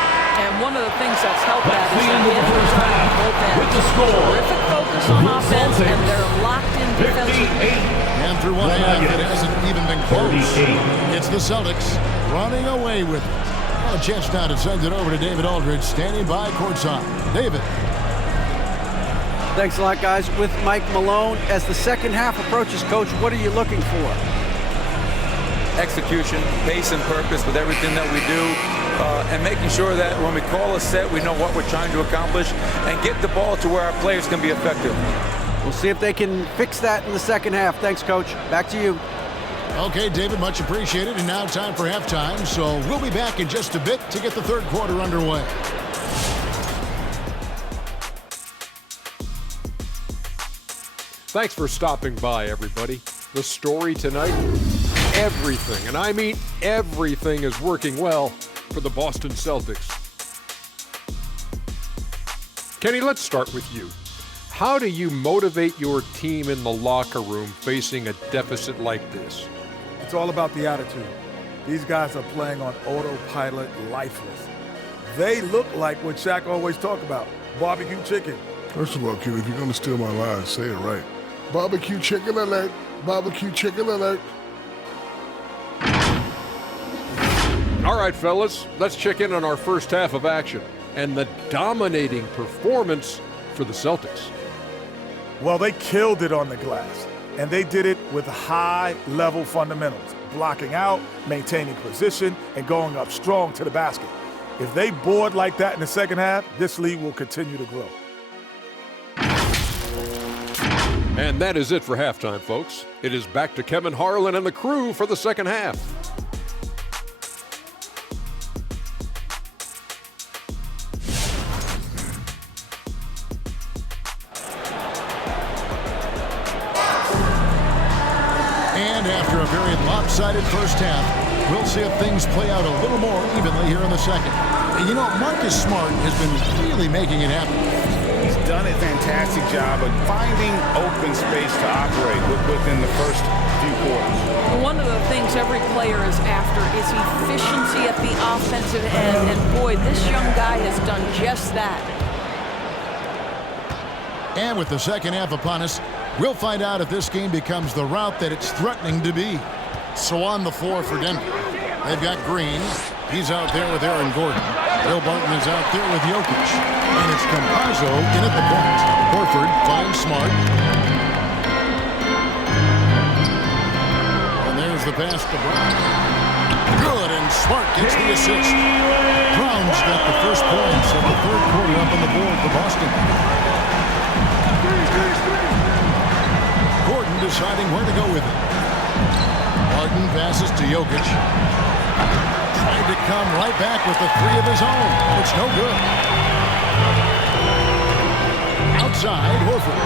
And one of the things that's helped that is they're getting the bullpen. Terrific focus on offense, and they're locked in defensively. And through one half, it hasn't even been close. It's the Celtics running away with it. A chance now to send it over to David Aldridge, standing by courtside. David. Thanks a lot, guys. With Mike Malone, as the second half approaches, Coach, what are you looking for? Execution, pace and purpose with everything that we do, and making sure that when we call a set, we know what we're trying to accomplish and get the ball to where our players can be effective. We'll see if they can fix that in the second half. Thanks, Coach. Back to you. Okay, David, much appreciated. And now time for halftime. So we'll be back in just a bit to get the third quarter underway. Thanks for stopping by, everybody. The story tonight, everything, and I mean everything, is working well for the Boston Celtics. Kenny, let's start with you. How do you motivate your team in the locker room facing a deficit like this? It's all about the attitude. These guys are playing on autopilot, lifeless. They look like what Shaq always talked about, barbecue chicken. First of all, kid, if you're going to steal my line, say it right. Barbecue chicken alert. Barbecue chicken alert. All right, fellas, let's check in on our first half of action and the dominating performance for the Celtics. Well, they killed it on the glass, and they did it with high-level fundamentals, blocking out, maintaining position, and going up strong to the basket. If they board like that in the second half, this league will continue to grow. And that is it for halftime, folks. It is back to Kevin Harlan and the crew for the second half. And after a very lopsided first half, we'll see if things play out a little more evenly here in the second. You know, Marcus Smart has been really making it happen. He's done a fantastic job of finding open space to operate within the first few quarters. One of the things every player is after is efficiency at the offensive end, and boy, this young guy has done just that. And with the second half upon us, we'll find out if this game becomes the route that it's threatening to be. So on the floor for Denver, they've got Green. He's out there with Aaron Gordon. Will Barton is out there with Jokic. And it's Campazzo in at the point. Horford finds Smart. And there's the pass to Brown. Good, and Smart gets the assist. Brown's got the first points of the third quarter up on the board for Boston. Gordon deciding where to go with it. Barton passes to Jokic. Tried to come right back with the three of his own. It's no good. Outside, Horford.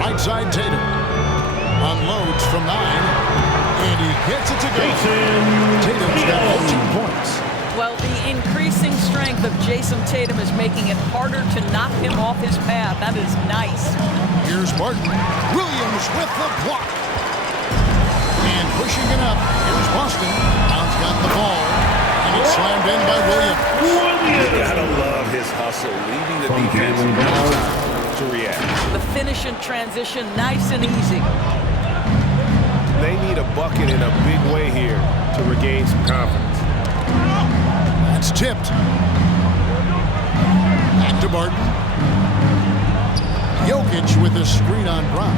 Right side, Tatum. Unloads from 9. And he gets it to go. Tatum's got 14 points. Well, the increasing strength of Jason Tatum is making it harder to knock him off his path. That is nice. Here's Barton. Williams with the block. And pushing it up. Here's Boston. Brown's got the ball. And it's slammed in by Williams. You gotta love his hustle, leaving the defense no time to react. The finish and transition, nice and easy. They need a bucket in a big way here to regain some confidence. That's tipped. Back to Barton. Jokic with a screen on Brown.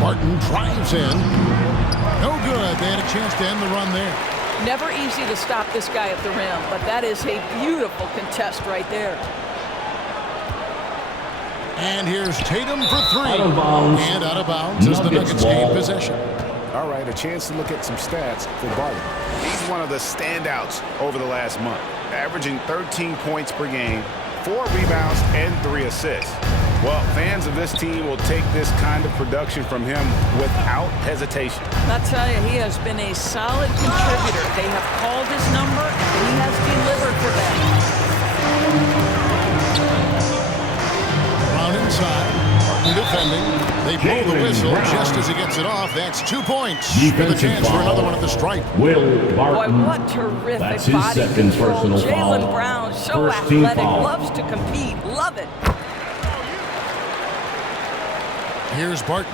Barton drives in. No good. They had a chance to end the run there. Never easy to stop this guy at the rim, but that is a beautiful contest right there. And here's Tatum for 3. And out of bounds as the Nuggets gain possession. All right, a chance to look at some stats for Barton. He's one of the standouts over the last month, averaging 13 points per game, 4 rebounds, and 3 assists. Well, fans of this team will take this kind of production from him without hesitation. I'll tell you, he has been a solid contributor. They have called his number, and he has delivered for them. Brown inside, Barton defending. They blow the whistle just as he gets it off. That's 2 points with a chance for another one at the stripe. Boy, what terrific That's his body second control. personal foul. Jaylen Brown, so First team athletic, foul. loves to compete. Love it. Here's Barton.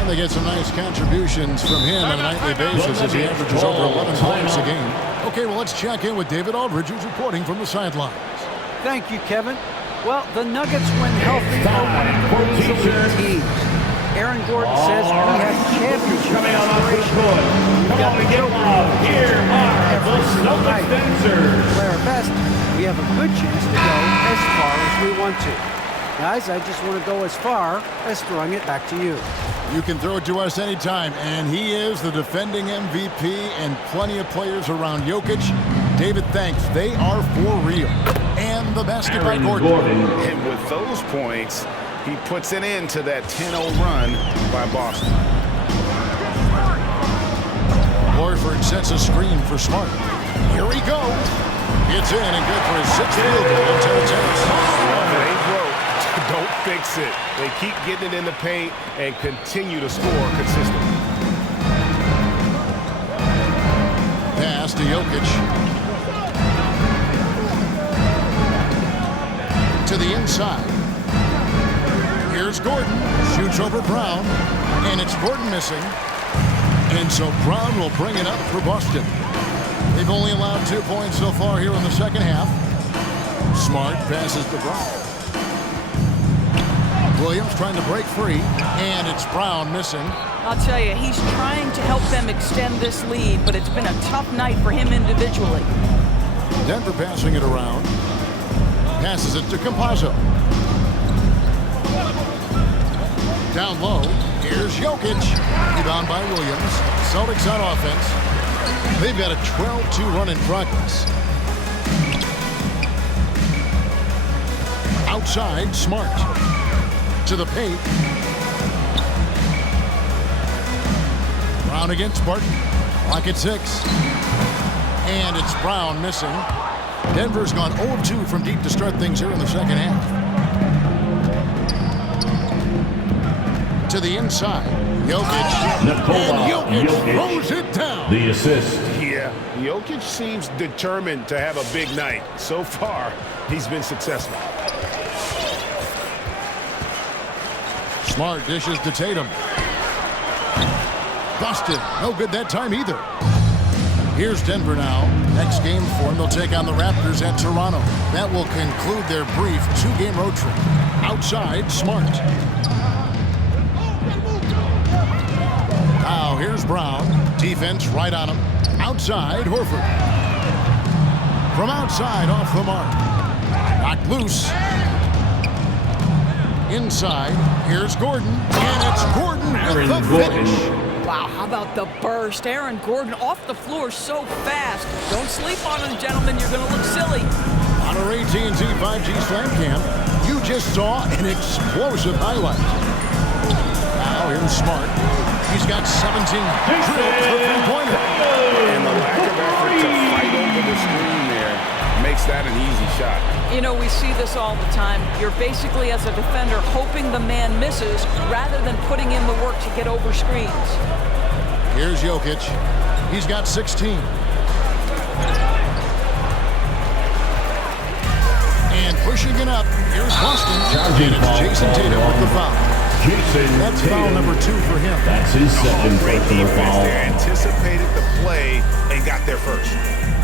And they get some nice contributions from him on a nightly basis as he averages over 11 points a game. Okay, well, let's check in with David Aldridge, who's reporting from the sidelines. Thank you, Kevin. Well, the Nuggets, when healthy, are one of the league's elite teams. Aaron Gordon says we have championship aspirations. We've got the Joker. Here are the Celtics dancers. Play our best. We have a good chance to go as far as we want to. Guys, I just want to go as far as throwing it back to you. You can throw it to us anytime, and he is the defending MVP and plenty of players around Jokic. David, thanks. They are for real. And the basket by Gordon. And with those points, he puts an end to that 10-0 run by Boston. Horford sets a screen for Smart. Here he goes. It's in and good for his 6th field goal in 10 attempts. Well, if it ain't broke, don't fix it. They keep getting it in the paint and continue to score consistently. Pass to Jokic. To the inside. Here's Gordon. Shoots over Brown. And it's Gordon missing. And so Brown will bring it up for Boston. They've only allowed 2 points so far here in the second half. Smart passes to Brown. Williams trying to break free, and it's Brown missing. I'll tell you, he's trying to help them extend this lead, but it's been a tough night for him individually. Denver passing it around. Passes it to Campazzo. Down low, here's Jokic. Rebound by Williams. Celtics on offense. They've got a 12-2 run in progress. Outside, Smart. To the paint. Brown against Barton. Clock at 6. And it's Brown missing. Denver's gone 0 of 2 from deep to start things here in the second half. To the inside. Jokic. And Jokic throws it down. The assist. Yeah, Jokic seems determined to have a big night. So far, he's been successful. Smart dishes to Tatum. Busted. No good that time either. Here's Denver now. Next game for them, they'll take on the Raptors at Toronto. That will conclude their brief 2-game road trip. Outside, Smart. Now here's Brown. Defense right on him. Outside, Horford. From outside, off the mark. Knocked loose. Inside, here's Gordon. And it's Gordon with the finish. Wow, how about the burst? Aaron Gordon off the floor so fast. Don't sleep on him, gentlemen. You're going to look silly. On our AT&T 5G Slam Cam, you just saw an explosive highlight. Now here's Smart. He's got 17. Drills the three-pointer. And the lack of effort to fight over the screen there makes that an easy shot. You know, we see this all the time. You're basically, as a defender, hoping the man misses rather than putting in the work to get over screens. Here's Jokic. He's got 16. And pushing it up, here's Boston. And it's Jason Tatum with the foul. That's foul number 2 for him. That's his second personal foul. They anticipated the play and got there first.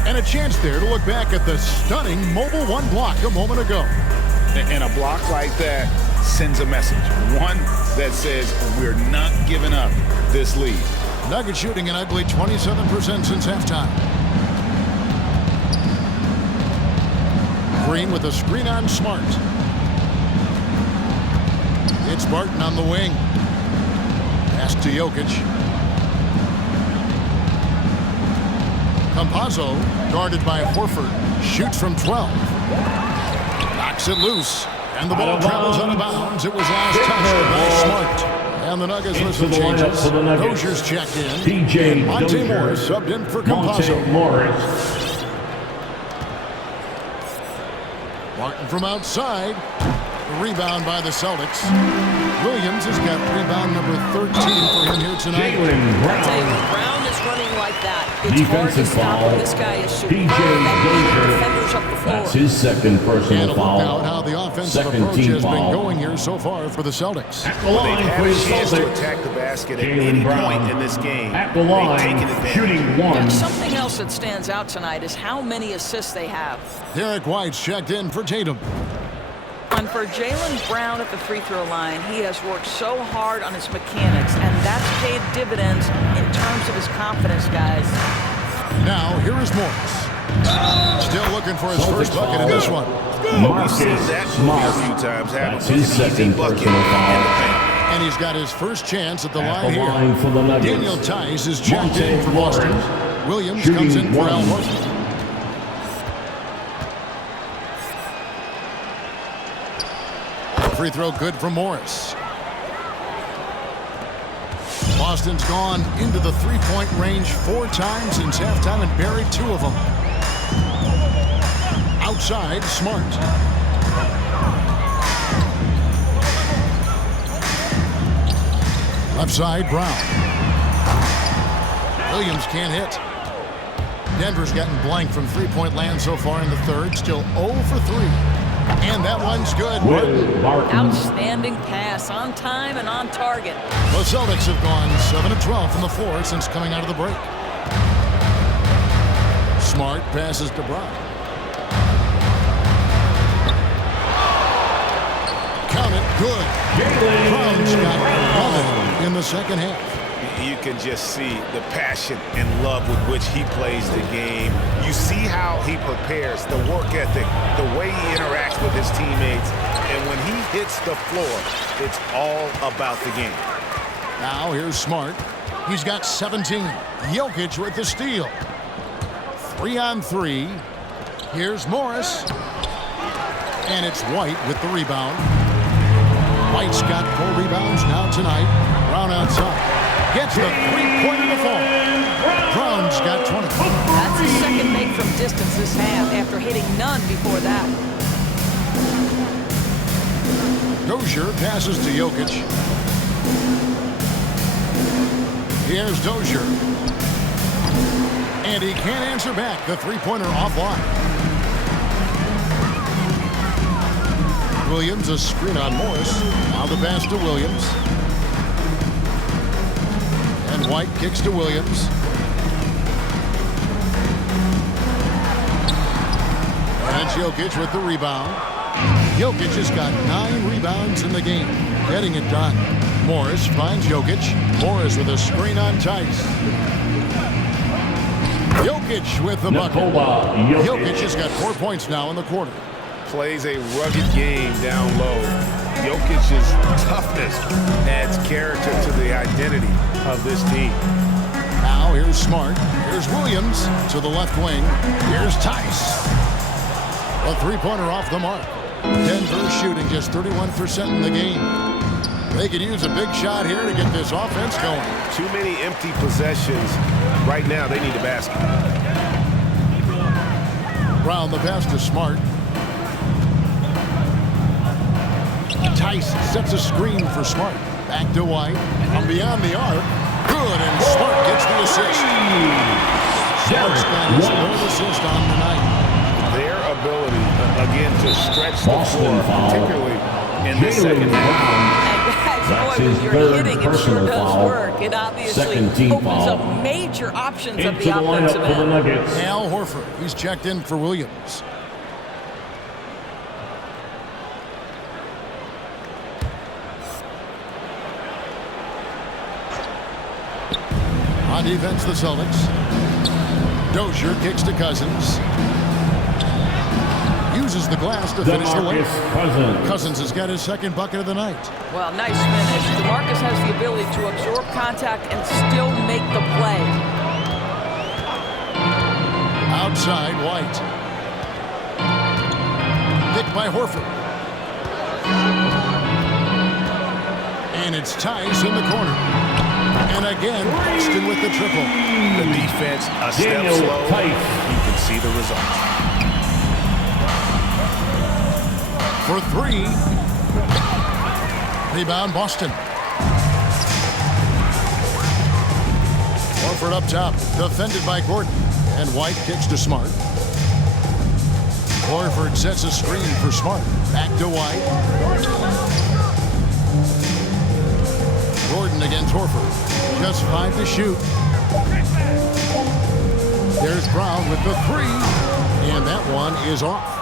And a chance there to look back at the stunning Mobile 1 block a moment ago. And a block like that sends a message. One that says we're not giving up this lead. Nuggets shooting an ugly 27% since halftime. Green with a screen on Smart. It's Barton on the wing. Pass to Jokic. Campazzo, guarded by Horford, shoots from 12. Knocks it loose, and the ball travels out of bounds. It was last touched by Smart. And the Nuggets with some changes. Dozier's checked in. PJ Monte Morris subbed in for Campazzo. Martin from outside. Rebound by the Celtics. Williams has got rebound number 13 for him here tonight. I'll tell you, when Brown is running like that, it's hard to stop when this guy is superb. Defenders up the floor. That's his second personal foul. And look out how the offensive approach has been going here so far for the Celtics. Well, they've had a chance to attack the basket at any point in this game. At the line, shooting 1. Something else that stands out tonight is how many assists they have. Derek White's checked in for Tatum. And for Jaylen Brown at the free throw line, he has worked so hard on his mechanics, and that's paid dividends in terms of his confidence, guys. Now, here is Morris. Still looking for his first bucket in this one. We've seen that movie a few times. That's his second personal foul. And he's got his first chance at the At line the here. line for the Nuggets. Daniel Tice is checked in for Morris. Boston. Williams Shooting comes in for 1. Al Horford. Free throw good from Morris. Boston's gone into the three-point range 4 times since halftime and buried 2 of them. Outside, Smart. Left side, Brown. Williams can't hit. Denver's gotten blank from three-point land so far in the third. Still 0 for 3. And that one's good. Outstanding pass, on time and on target. The Celtics have gone 7 of 12 from the floor since coming out of the break. Smart passes to Brown. Count it, good. Brown's got 11 in the second half. You can just see the passion and love with which he plays the game. You see how he prepares, the work ethic, the way he interacts with his teammates. And when he hits the floor, it's all about the game. Now here's Smart. He's got 17. Jokic with the steal. 3 on 3. Here's Morris. And it's White with the rebound. White's got 4 rebounds now tonight. Brown outside. Gets the three-pointer to fall. Brown's got 20. That's his second make from distance this half after hitting none done before that. Dozier passes to Jokic. Here's Dozier. And he can't answer back. The three-pointer offline. Williams, a screen on Morris. Now the pass to Williams. And White kicks to Williams. And it's Jokic with the rebound. Jokic has got 9 rebounds in the game, getting it done. Morris finds Jokic. Morris with a screen on Tice. Jokic with the bucket. Jokic has got 4 points now in the quarter. Plays a rugged game down low. Jokic's toughness adds character to the identity of this team. Now here's Smart. Here's Williams to the left wing. Here's Tice. A three-pointer off the mark. Denver shooting just 31% in the game. They could use a big shot here to get this offense going. Too many empty possessions. Right now, they need a basket. Brown the pass to Smart. Tice sets a screen for Smart. Back to White. From beyond the arc. Good, and Smart gets the assist. Smart's got his third assist on the night. Their ability, again, to stretch the floor, particularly in the second half. And guys, boy, when you're hitting, it sure does work. It obviously opens up major options at the offensive end. Al Horford, he's checked in for Williams. On defense, the Celtics. Dozier kicks to Cousins. Uses the glass to finish the layup. Cousins has got his second bucket of the night. Well, nice finish. DeMarcus has the ability to absorb contact and still make the play. Outside, White. Picked by Horford. And it's Tice in the corner. And again, Boston with the triple. The defense a step slow. You can see the result. For 3. Rebound, Boston. Horford up top, defended by Gordon. And White kicks to Smart. Horford sets a screen for Smart. Back to White. Gordon against Horford. Just 5 to shoot. There's Brown with the 3. And that one is off.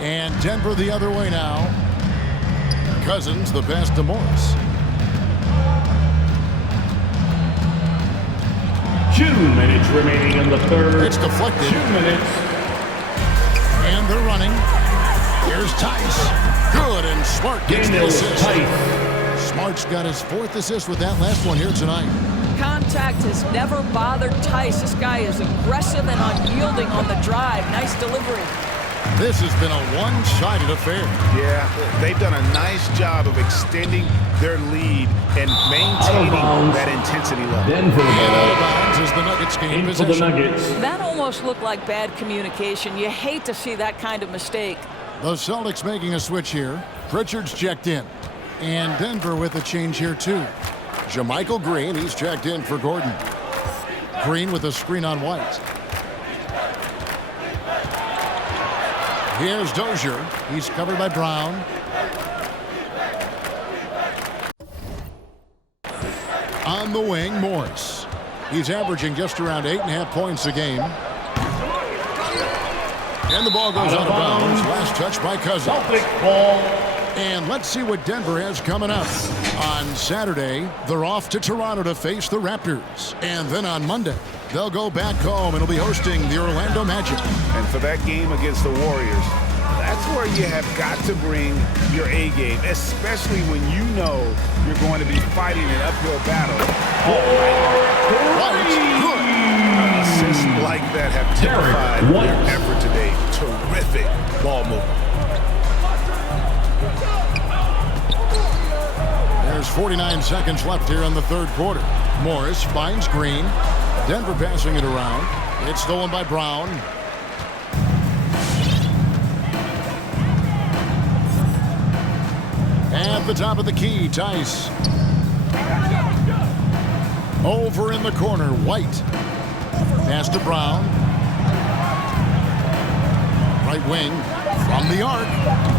And Denver the other way now. Cousins the pass to Morris. 2 minutes remaining in the third. It's deflected. 2 minutes. And they're running. Here's Tice. Good, and Smart gets the assist. Smart's got his 4th assist with that last one here tonight. Contact has never bothered Tice. This guy is aggressive and unyielding on the drive. Nice delivery. This has been a one-sided affair. Yeah, they've done a nice job of extending their lead and maintaining that intensity level. Denver and out of bounds as the Nuggets gain possession. That almost looked like bad communication. You hate to see that kind of mistake. The Celtics making a switch here. Pritchard's checked in. And Denver with a change here, too. JaMychal Green, he's checked in for Gordon. Green with a screen on White. Here's Dozier. He's covered by Brown. On the wing, Morris. He's averaging just around 8.5 points a game. And the ball goes out of bounds. Last touch by Cousins. And let's see what Denver has coming up. On Saturday, they're off to Toronto to face the Raptors. And then on Monday, they'll go back home and will be hosting the Orlando Magic. And for that game against the Warriors, that's where you have got to bring your A game, especially when you know you're going to be fighting an uphill battle all night. Good. Assists like that have typified their effort today. Terrific ball movement. There's 49 seconds left here in the third quarter. Morris finds Green. Denver passing it around. It's stolen by Brown. At the top of the key, Tice. Over in the corner, White. Pass to Brown. Right wing from the arc.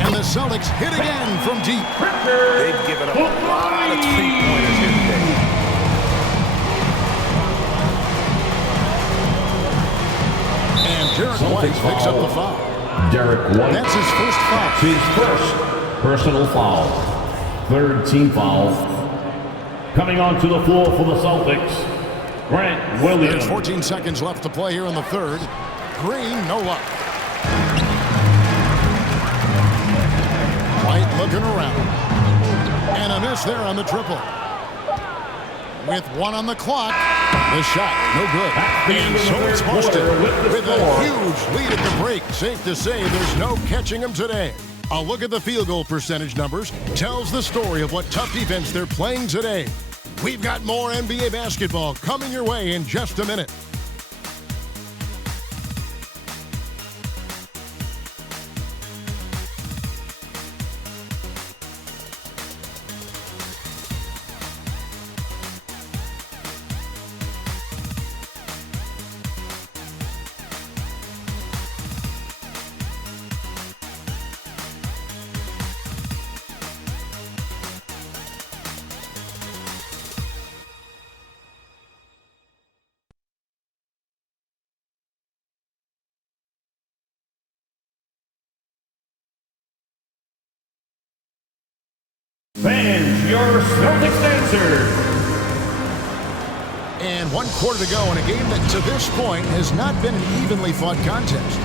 And the Celtics hit again from deep. They've given up a lot of three-pointers here today. And Derek White picks up the foul. Derek White. That's his first foul. His first personal foul. Third team foul. Coming onto the floor for the Celtics, Grant Williams. There's 14 seconds left to play here in the third. Green, no luck. White looking around. And a miss there on the triple. With 1 on the clock, the shot, no good. And so it's Boston with a huge lead at the break. Safe to say there's no catching them today. A look at the field goal percentage numbers tells the story of what tough defense they're playing today. We've got more NBA basketball coming your way in just a minute. Fans, your Celtics answer. And 1 quarter to go in a game that to this point has not been an evenly fought contest.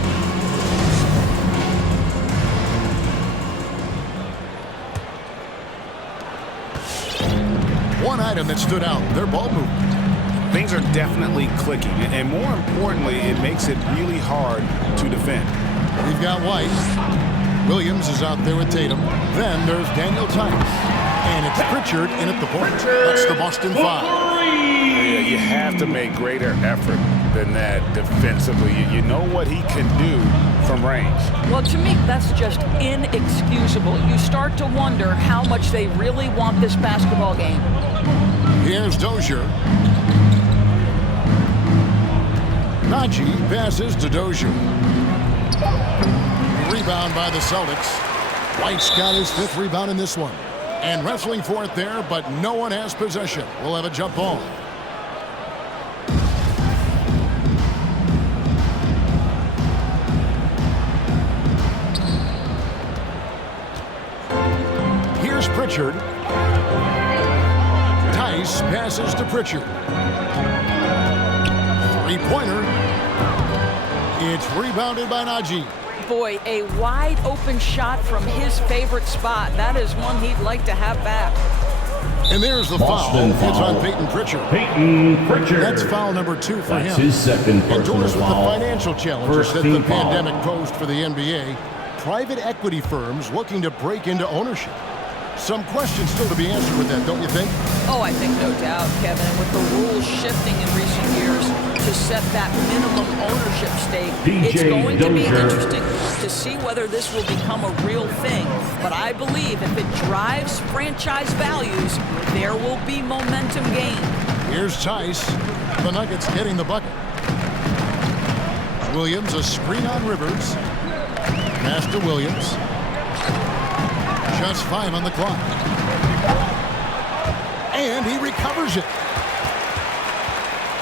One item that stood out, their ball movement. Things are definitely clicking, and more importantly, it makes it really hard to defend. We've got White. Williams is out there with Tatum. Then there's Daniel Tice. And it's Pritchard in at the point. That's the Boston 5. Yeah, you have to make greater effort than that defensively. You know what he can do from range. Well, to me, that's just inexcusable. You start to wonder how much they really want this basketball game. Here's Dozier. Najee passes to Dozier. Rebound by the Celtics. White's got his 5th rebound in this one. And wrestling for it there, but no one has possession. We'll have a jump ball. Here's Pritchard. Tice passes to Pritchard. 3-pointer. It's rebounded by Najee. Boy, a wide open shot from his favorite spot. That is one he'd like to have back. And there's the foul. It's on Peyton Pritchard. Peyton Pritchard. That's foul number 2 for him. That's his second personal Endorsed with the foul. financial challenges that the pandemic posed for the NBA, private equity firms looking to break into ownership. Some questions still to be answered with that, don't you think? Oh, I think no doubt, Kevin. And with the rules shifting in recent years to set that minimum ownership stake, it's going to be interesting to see whether this will become a real thing. But I believe if it drives franchise values, there will be momentum gained. Here's Tice. The Nuggets getting the bucket. Williams, a screen on Rivers. Pass to Williams. Just 5 on the clock. And he recovers it.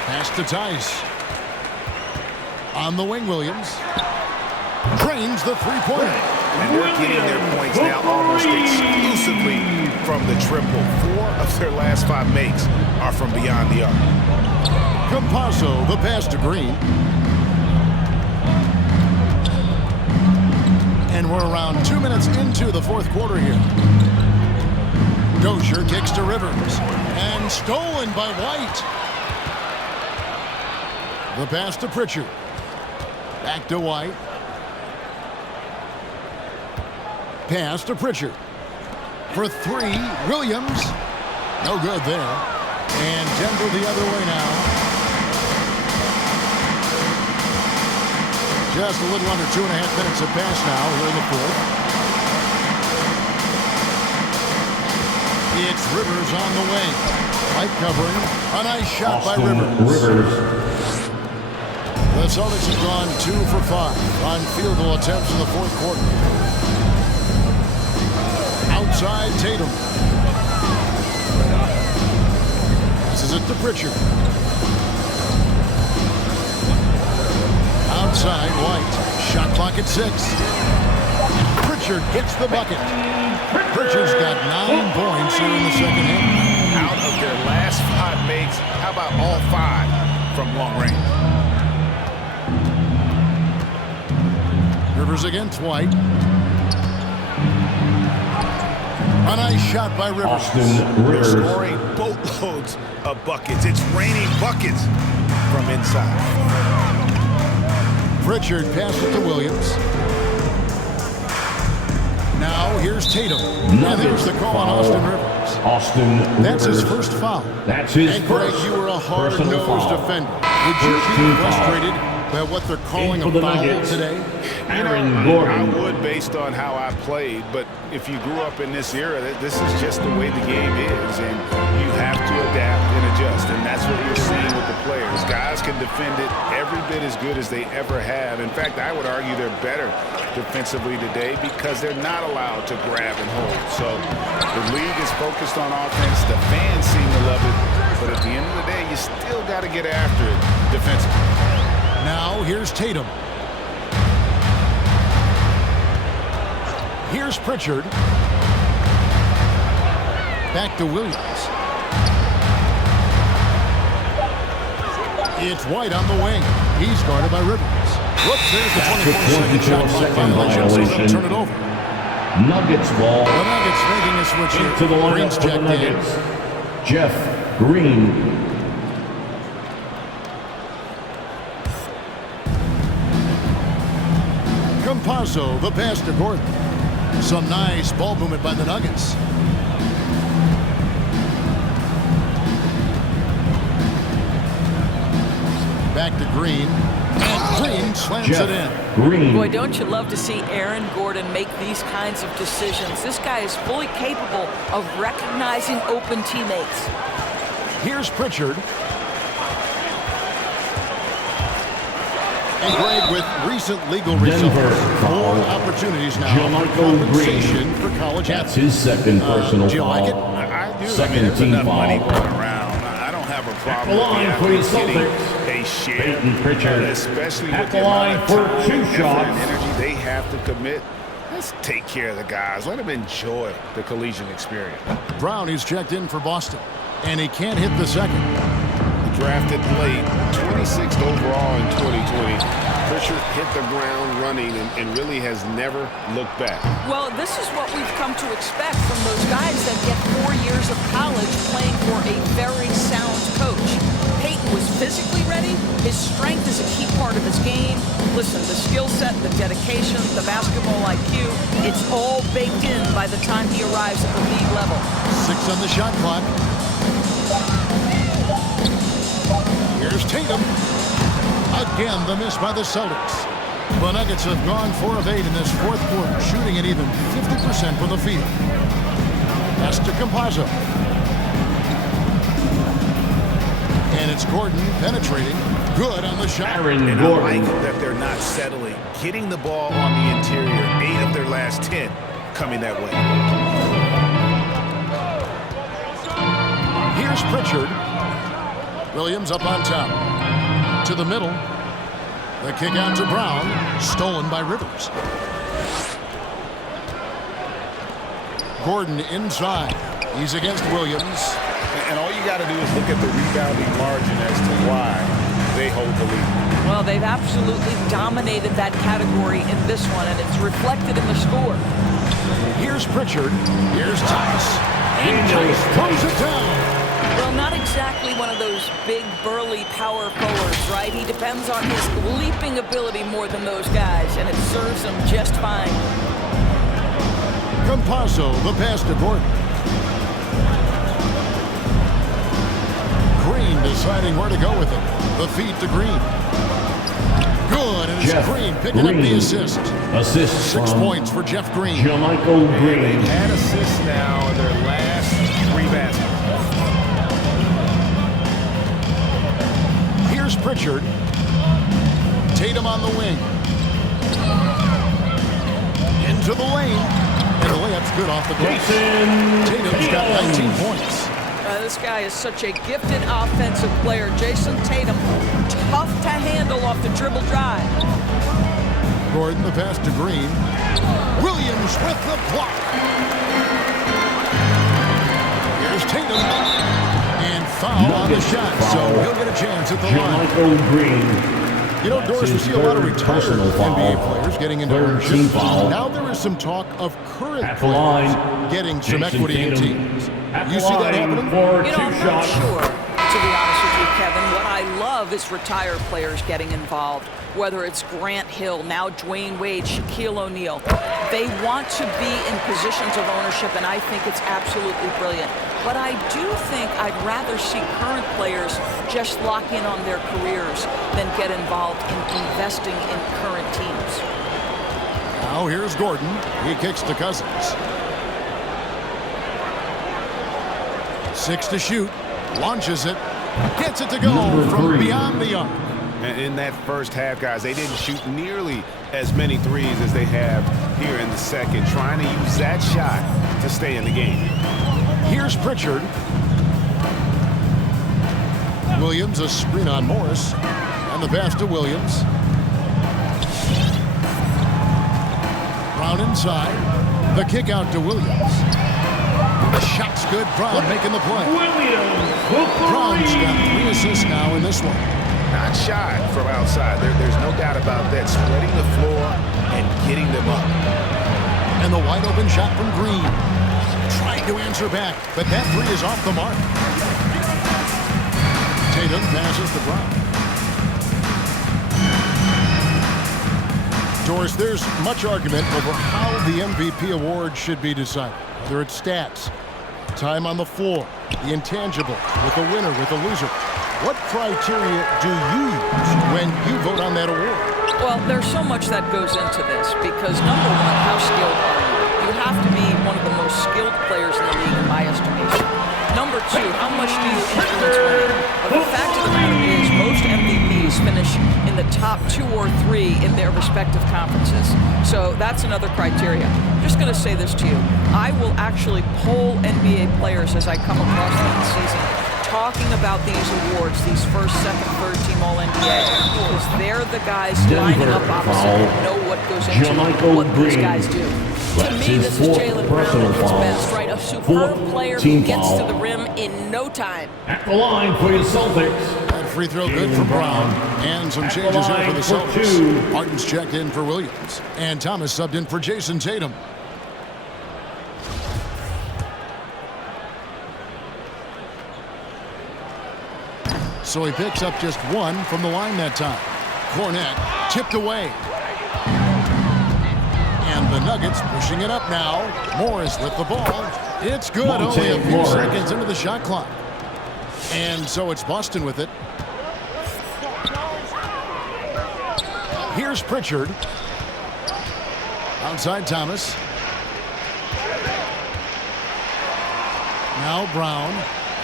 Pass to Tice. On the wing, Williams. Drains the 3-pointer. And they're getting their points now almost exclusively from the triple. 4 of their last 5 makes are from beyond the arc. Campazzo, the pass to Green. And we're around 2 minutes into the 4th quarter here. Dozier kicks to Rivers. And stolen by White. The pass to Pritchard. Back to White. Pass to Pritchard. For 3, Williams. No good there. And Denver the other way now. Just a little under 2.5 minutes have passed now here in the 4th. It's Rivers on the wing. Light covering. A nice shot by Rivers. The Celtics have gone 2 for 5 on field goal attempts in the fourth quarter. Outside Tatum. This is it to Pritchard. Outside White. Shot clock at 6. Pritchard gets the bucket. Pritchard's got 9 points here in the second half. Out of their last 5 makes, how about all 5 from long range? Rivers against White. A nice shot by Rivers. They're scoring boatloads of buckets. It's raining buckets from inside. Pritchard passed it to Williams. Now here's Tatum. And there's the call on Austin Rivers. That's his first foul. That's his and Greg, first you were a personal hard-nosed foul. defender. Would you be frustrated by what they're calling a foul today? I would based on how I played, but if you grew up in this era, this is just the way the game is, and you have to adapt and adjust, and that's what you're seeing with the players. Guys can defend it every bit as good as they ever have. In fact, I would argue they're better defensively today because they're not allowed to grab and hold. So the league is focused on offense. The fans seem to love it, but at the end of the day, you still got to get after it defensively. Now here's Tatum. Here's Pritchard. Back to Williams. It's White on the wing. He's guarded by Rivers. Whoops, there's the 24-second shot clock violation, so they'll turn it over. Nuggets ball. The Nuggets making a switch here. To the lineup Green's for the checked Nuggets. in. Jeff Green. Campazzo, the pass to Gordon. Some nice ball movement by the Nuggets. Back to Green. And Green slams it in. Green. Boy, don't you love to see Aaron Gordon make these kinds of decisions. This guy is fully capable of recognizing open teammates. Here's Pritchard. And Greg, with recent legal results, more opportunities now for compensation for college athletes. That's his second personal do you like it? foul. I do. Second there's team enough foul. money going around. I don't have a problem At the line with for the getting Celtics. a share, Peyton Pritchard. especially At with the the line amount of for time, 2 effort, shots. and energy they have to commit. Let's take care of the guys. Let them enjoy the collegiate experience. Brown is checked in for Boston, and he can't hit the second. Drafted late, 26th overall in 2020. Pritchard hit the ground running and really has never looked back. Well, this is what we've come to expect from those guys that get 4 years of college playing for a very sound coach. Peyton was physically ready. His strength is a key part of his game. Listen, the skill set, the dedication, the basketball IQ, it's all baked in by the time he arrives at the league level. 6 on the shot clock. Here's Tatum. Again, the miss by the Celtics. The Nuggets have gone 4 of 8 in this fourth quarter, shooting at even 50% from the field. Pass to Campazzo. And it's Gordon penetrating. Good on the shot. Aaron And Gordon. I like that they're not settling. Getting the ball on the interior, 8 of their last 10 coming that way. Here's Pritchard. Williams up on top. To the middle. The kick out to Brown. Stolen by Rivers. Gordon inside. He's against Williams. And all you got to do is look at the rebounding margin as to why they hold the lead. Well, they've absolutely dominated that category in this one, and it's reflected in the score. Here's Pritchard. Here's Tice. And Tice throws it down. Well, not exactly one of those big, burly power forwards, right? He depends on his leaping ability more than those guys, and it serves him just fine. Campazzo, the pass to Gordon. Green deciding where to go with it. The feed to Green. Good, and it's Jeff Green picking up the assist. Assist 6 from points for Jeff Green. Jermichael Green. They've had assists now in their last Pritchard. Tatum on the wing. Into the lane. And the layup's good off the glass. Tatum's got 19 points. This guy is such a gifted offensive player. Jason Tatum, tough to handle off the dribble drive. Gordon, the pass to Green. Williams with the block. Here's Tatum. And foul on the shot, so he'll get a chance at the line. You know, Doris, we see a lot of retired NBA players getting into ownership. Now there is some talk of current players getting some equity in teams. You see that happening? You know, I'm not sure, to be honest with you, Kevin. What I love is retired players getting involved, whether it's Grant Hill, now Dwayne Wade, Shaquille O'Neal. They want to be in positions of ownership, and I think it's absolutely brilliant. But I do think I'd rather see current players just lock in on their careers than get involved in investing in current teams. Now here's Gordon. He kicks to Cousins. 6 to shoot. Launches it. Gets it to go from beyond the arc. And in that first half, guys, they didn't shoot nearly as many threes as they have here in the second, trying to use that shot to stay in the game. Here's Pritchard. Williams, a screen on Morris. And the pass to Williams. Brown inside. The kick out to Williams. The shot's good. Brown making the play. Brown's got 3 assists now in this one. Not shy from outside. There's no doubt about that. Spreading the floor and getting them up. And the wide open shot from Green. Trying to answer back, but that 3 is off the mark. Tatum passes to Brown. Doris, there's much argument over how the MVP award should be decided. Whether it's stats, time on the floor, the intangible, with the winner, with the loser. What criteria do you use when you vote on that award? Well, there's so much that goes into this because, number one, how skilled are you? You have to be one of the most skilled players in the league, in my estimation. Number two, how much do you influence winning? But the fact of the matter is most MVPs finish in the top 2 or 3 in their respective conferences. So that's another criteria. I'm just going to say this to you. I will actually poll NBA players as I come across them this season, talking about these awards, these first, second, third team All-NBA, because they're the guys lining up opposite and know what goes into what these guys do. To me, this is Jaylen Brown at his best, right? A superb player who gets to the rim in no time. At the line for your Celtics. That free throw good for Brown. And some changes here for the Celtics. Martin's checked in for Williams. And Thomas subbed in for Jason Tatum. So he picks up just 1 from the line that time. Cornette tipped away. And the Nuggets pushing it up now. Morris with the ball. It's good. Only a few seconds into the shot clock. And so it's Boston with it. Here's Pritchard. Outside Thomas. Now Brown.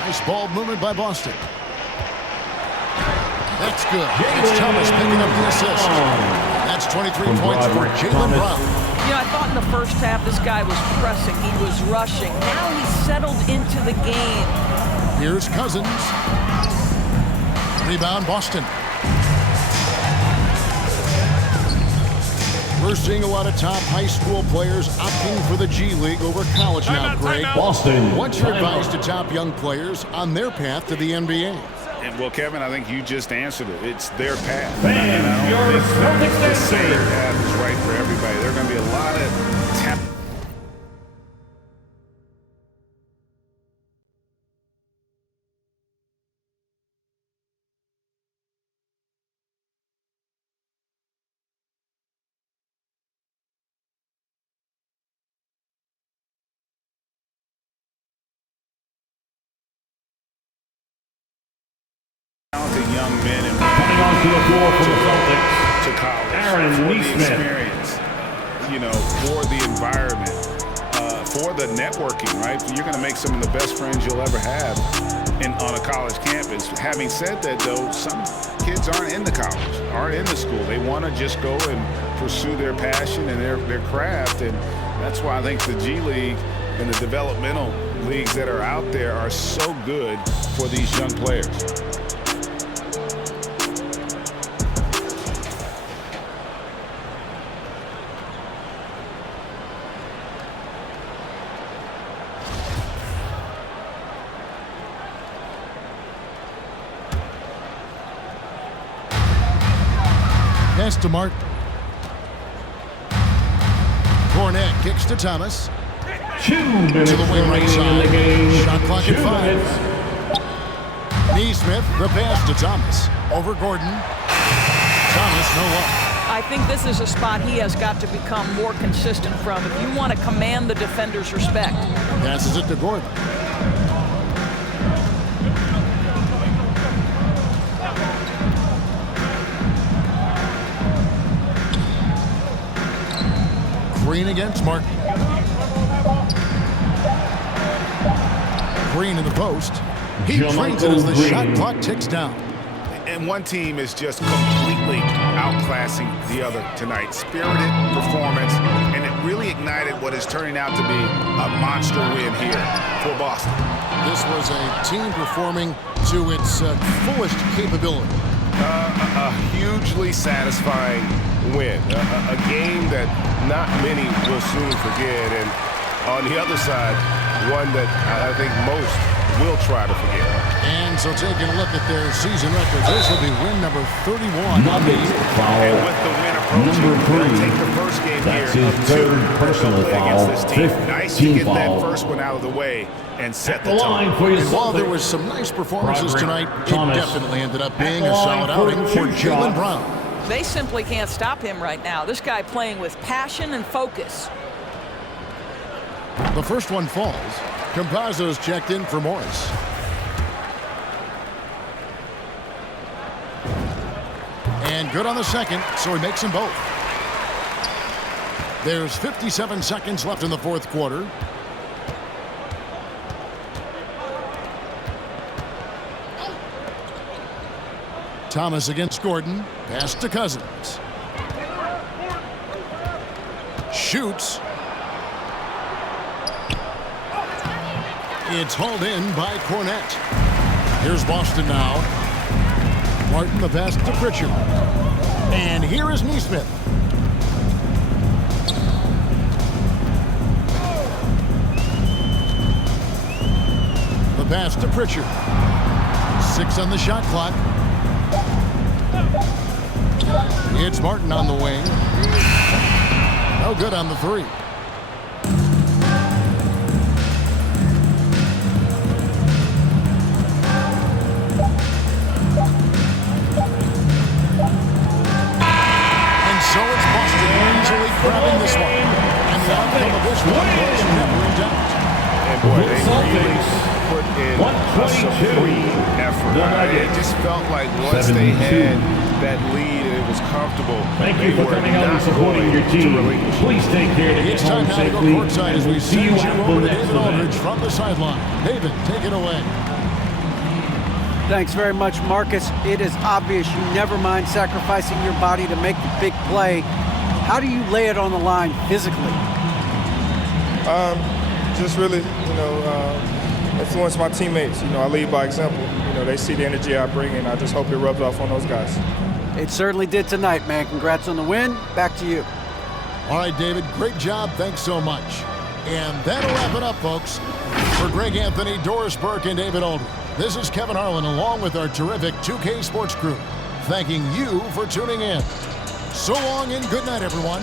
Nice ball movement by Boston. That's good. It's Thomas picking up the assist. That's 23 points for Jaylen Brown. You know, I thought in the first half this guy was pressing. He was rushing. Now he's settled into the game. Here's Cousins. Rebound Boston. We're seeing a lot of top high school players opting for the G League over college now, Greg. Boston. What's your advice to top young players on their path to the NBA? Well, Kevin, I think you just answered it. It's their path. Fans, your Celtics their path is right for everybody. There are going to be a lot of tap. Talented young men and coming onto the floor for the Celtics to college Aaron for the Neesmith. experience, you know, for the environment, for the networking, right? You're going to make some of the best friends you'll ever have on a college campus. Having said that, though, some kids aren't into college, aren't into school. They want to just go and pursue their passion and their craft, and that's why I think the G League and the developmental leagues that are out there are so good for these young players. Pass to Martin. Cornette kicks to Thomas. 2 minutes To the wing right remaining in the side. game. Shot clock 2 at 5. minutes. Neesmith, the pass to Thomas. Over Gordon. Thomas, no luck. I think this is a spot he has got to become more consistent from if you want to command the defender's respect. Passes it to Gordon. Green against Martin. Green in the post. He trains it as the shot clock ticks down. And one team is just completely outclassing the other tonight. Spirited performance, and it really ignited what is turning out to be a monster win here for Boston. This was a team performing to its fullest capability. A hugely satisfying win. A game that not many will soon forget. And on the other side, one that I think most will try to forget. And so taking a look at their season records, this will be win number 31. And with the win approaching, they'll take the first game That's here his of third 2 personal play foul. against this team. Nice to get that foul. first one out of the way and set The the line tone. for your And while there Celtics. was some nice performances Broderick tonight, Thomas. it definitely ended up being At a the solid line for outing for 2 Jaylen shots. Brown. They simply can't stop him right now. This guy playing with passion and focus. The first one falls. Campazzo's checked in for Morris. And good on the second, so he makes them both. There's 57 seconds left in the fourth quarter. Thomas against Gordon. Pass to Cousins. Shoots. It's hauled in by Cornette. Here's Boston now. Martin the pass to Pritchard. And here is Neesmith. The pass to Pritchard. 6 on the shot clock. It's Martin on the wing. No good on the 3. So it's Boston easily grabbing this one. And the outcome of this one was never in doubt. And boy, they really put in a supreme effort. It just felt like once they had that lead and it was comfortable, Thank you for coming out and supporting your team. Please take care to get It's time home now to go safely. courtside as we See send you you at over the to next David Aldridge event. from the sideline. David, take it away. Thanks very much, Marcus. It is obvious you never mind sacrificing your body to make the big play. How do you lay it on the line physically? Just really, influence my teammates. I lead by example. They see the energy I bring, and I just hope it rubs off on those guys. It certainly did tonight, man. Congrats on the win. Back to you. All right, David, great job. Thanks so much. And that'll wrap it up, folks. For Greg Anthony, Doris Burke, and David Aldridge, this is Kevin Harlan along with our terrific 2K Sports crew, thanking you for tuning in. So long and good night, everyone.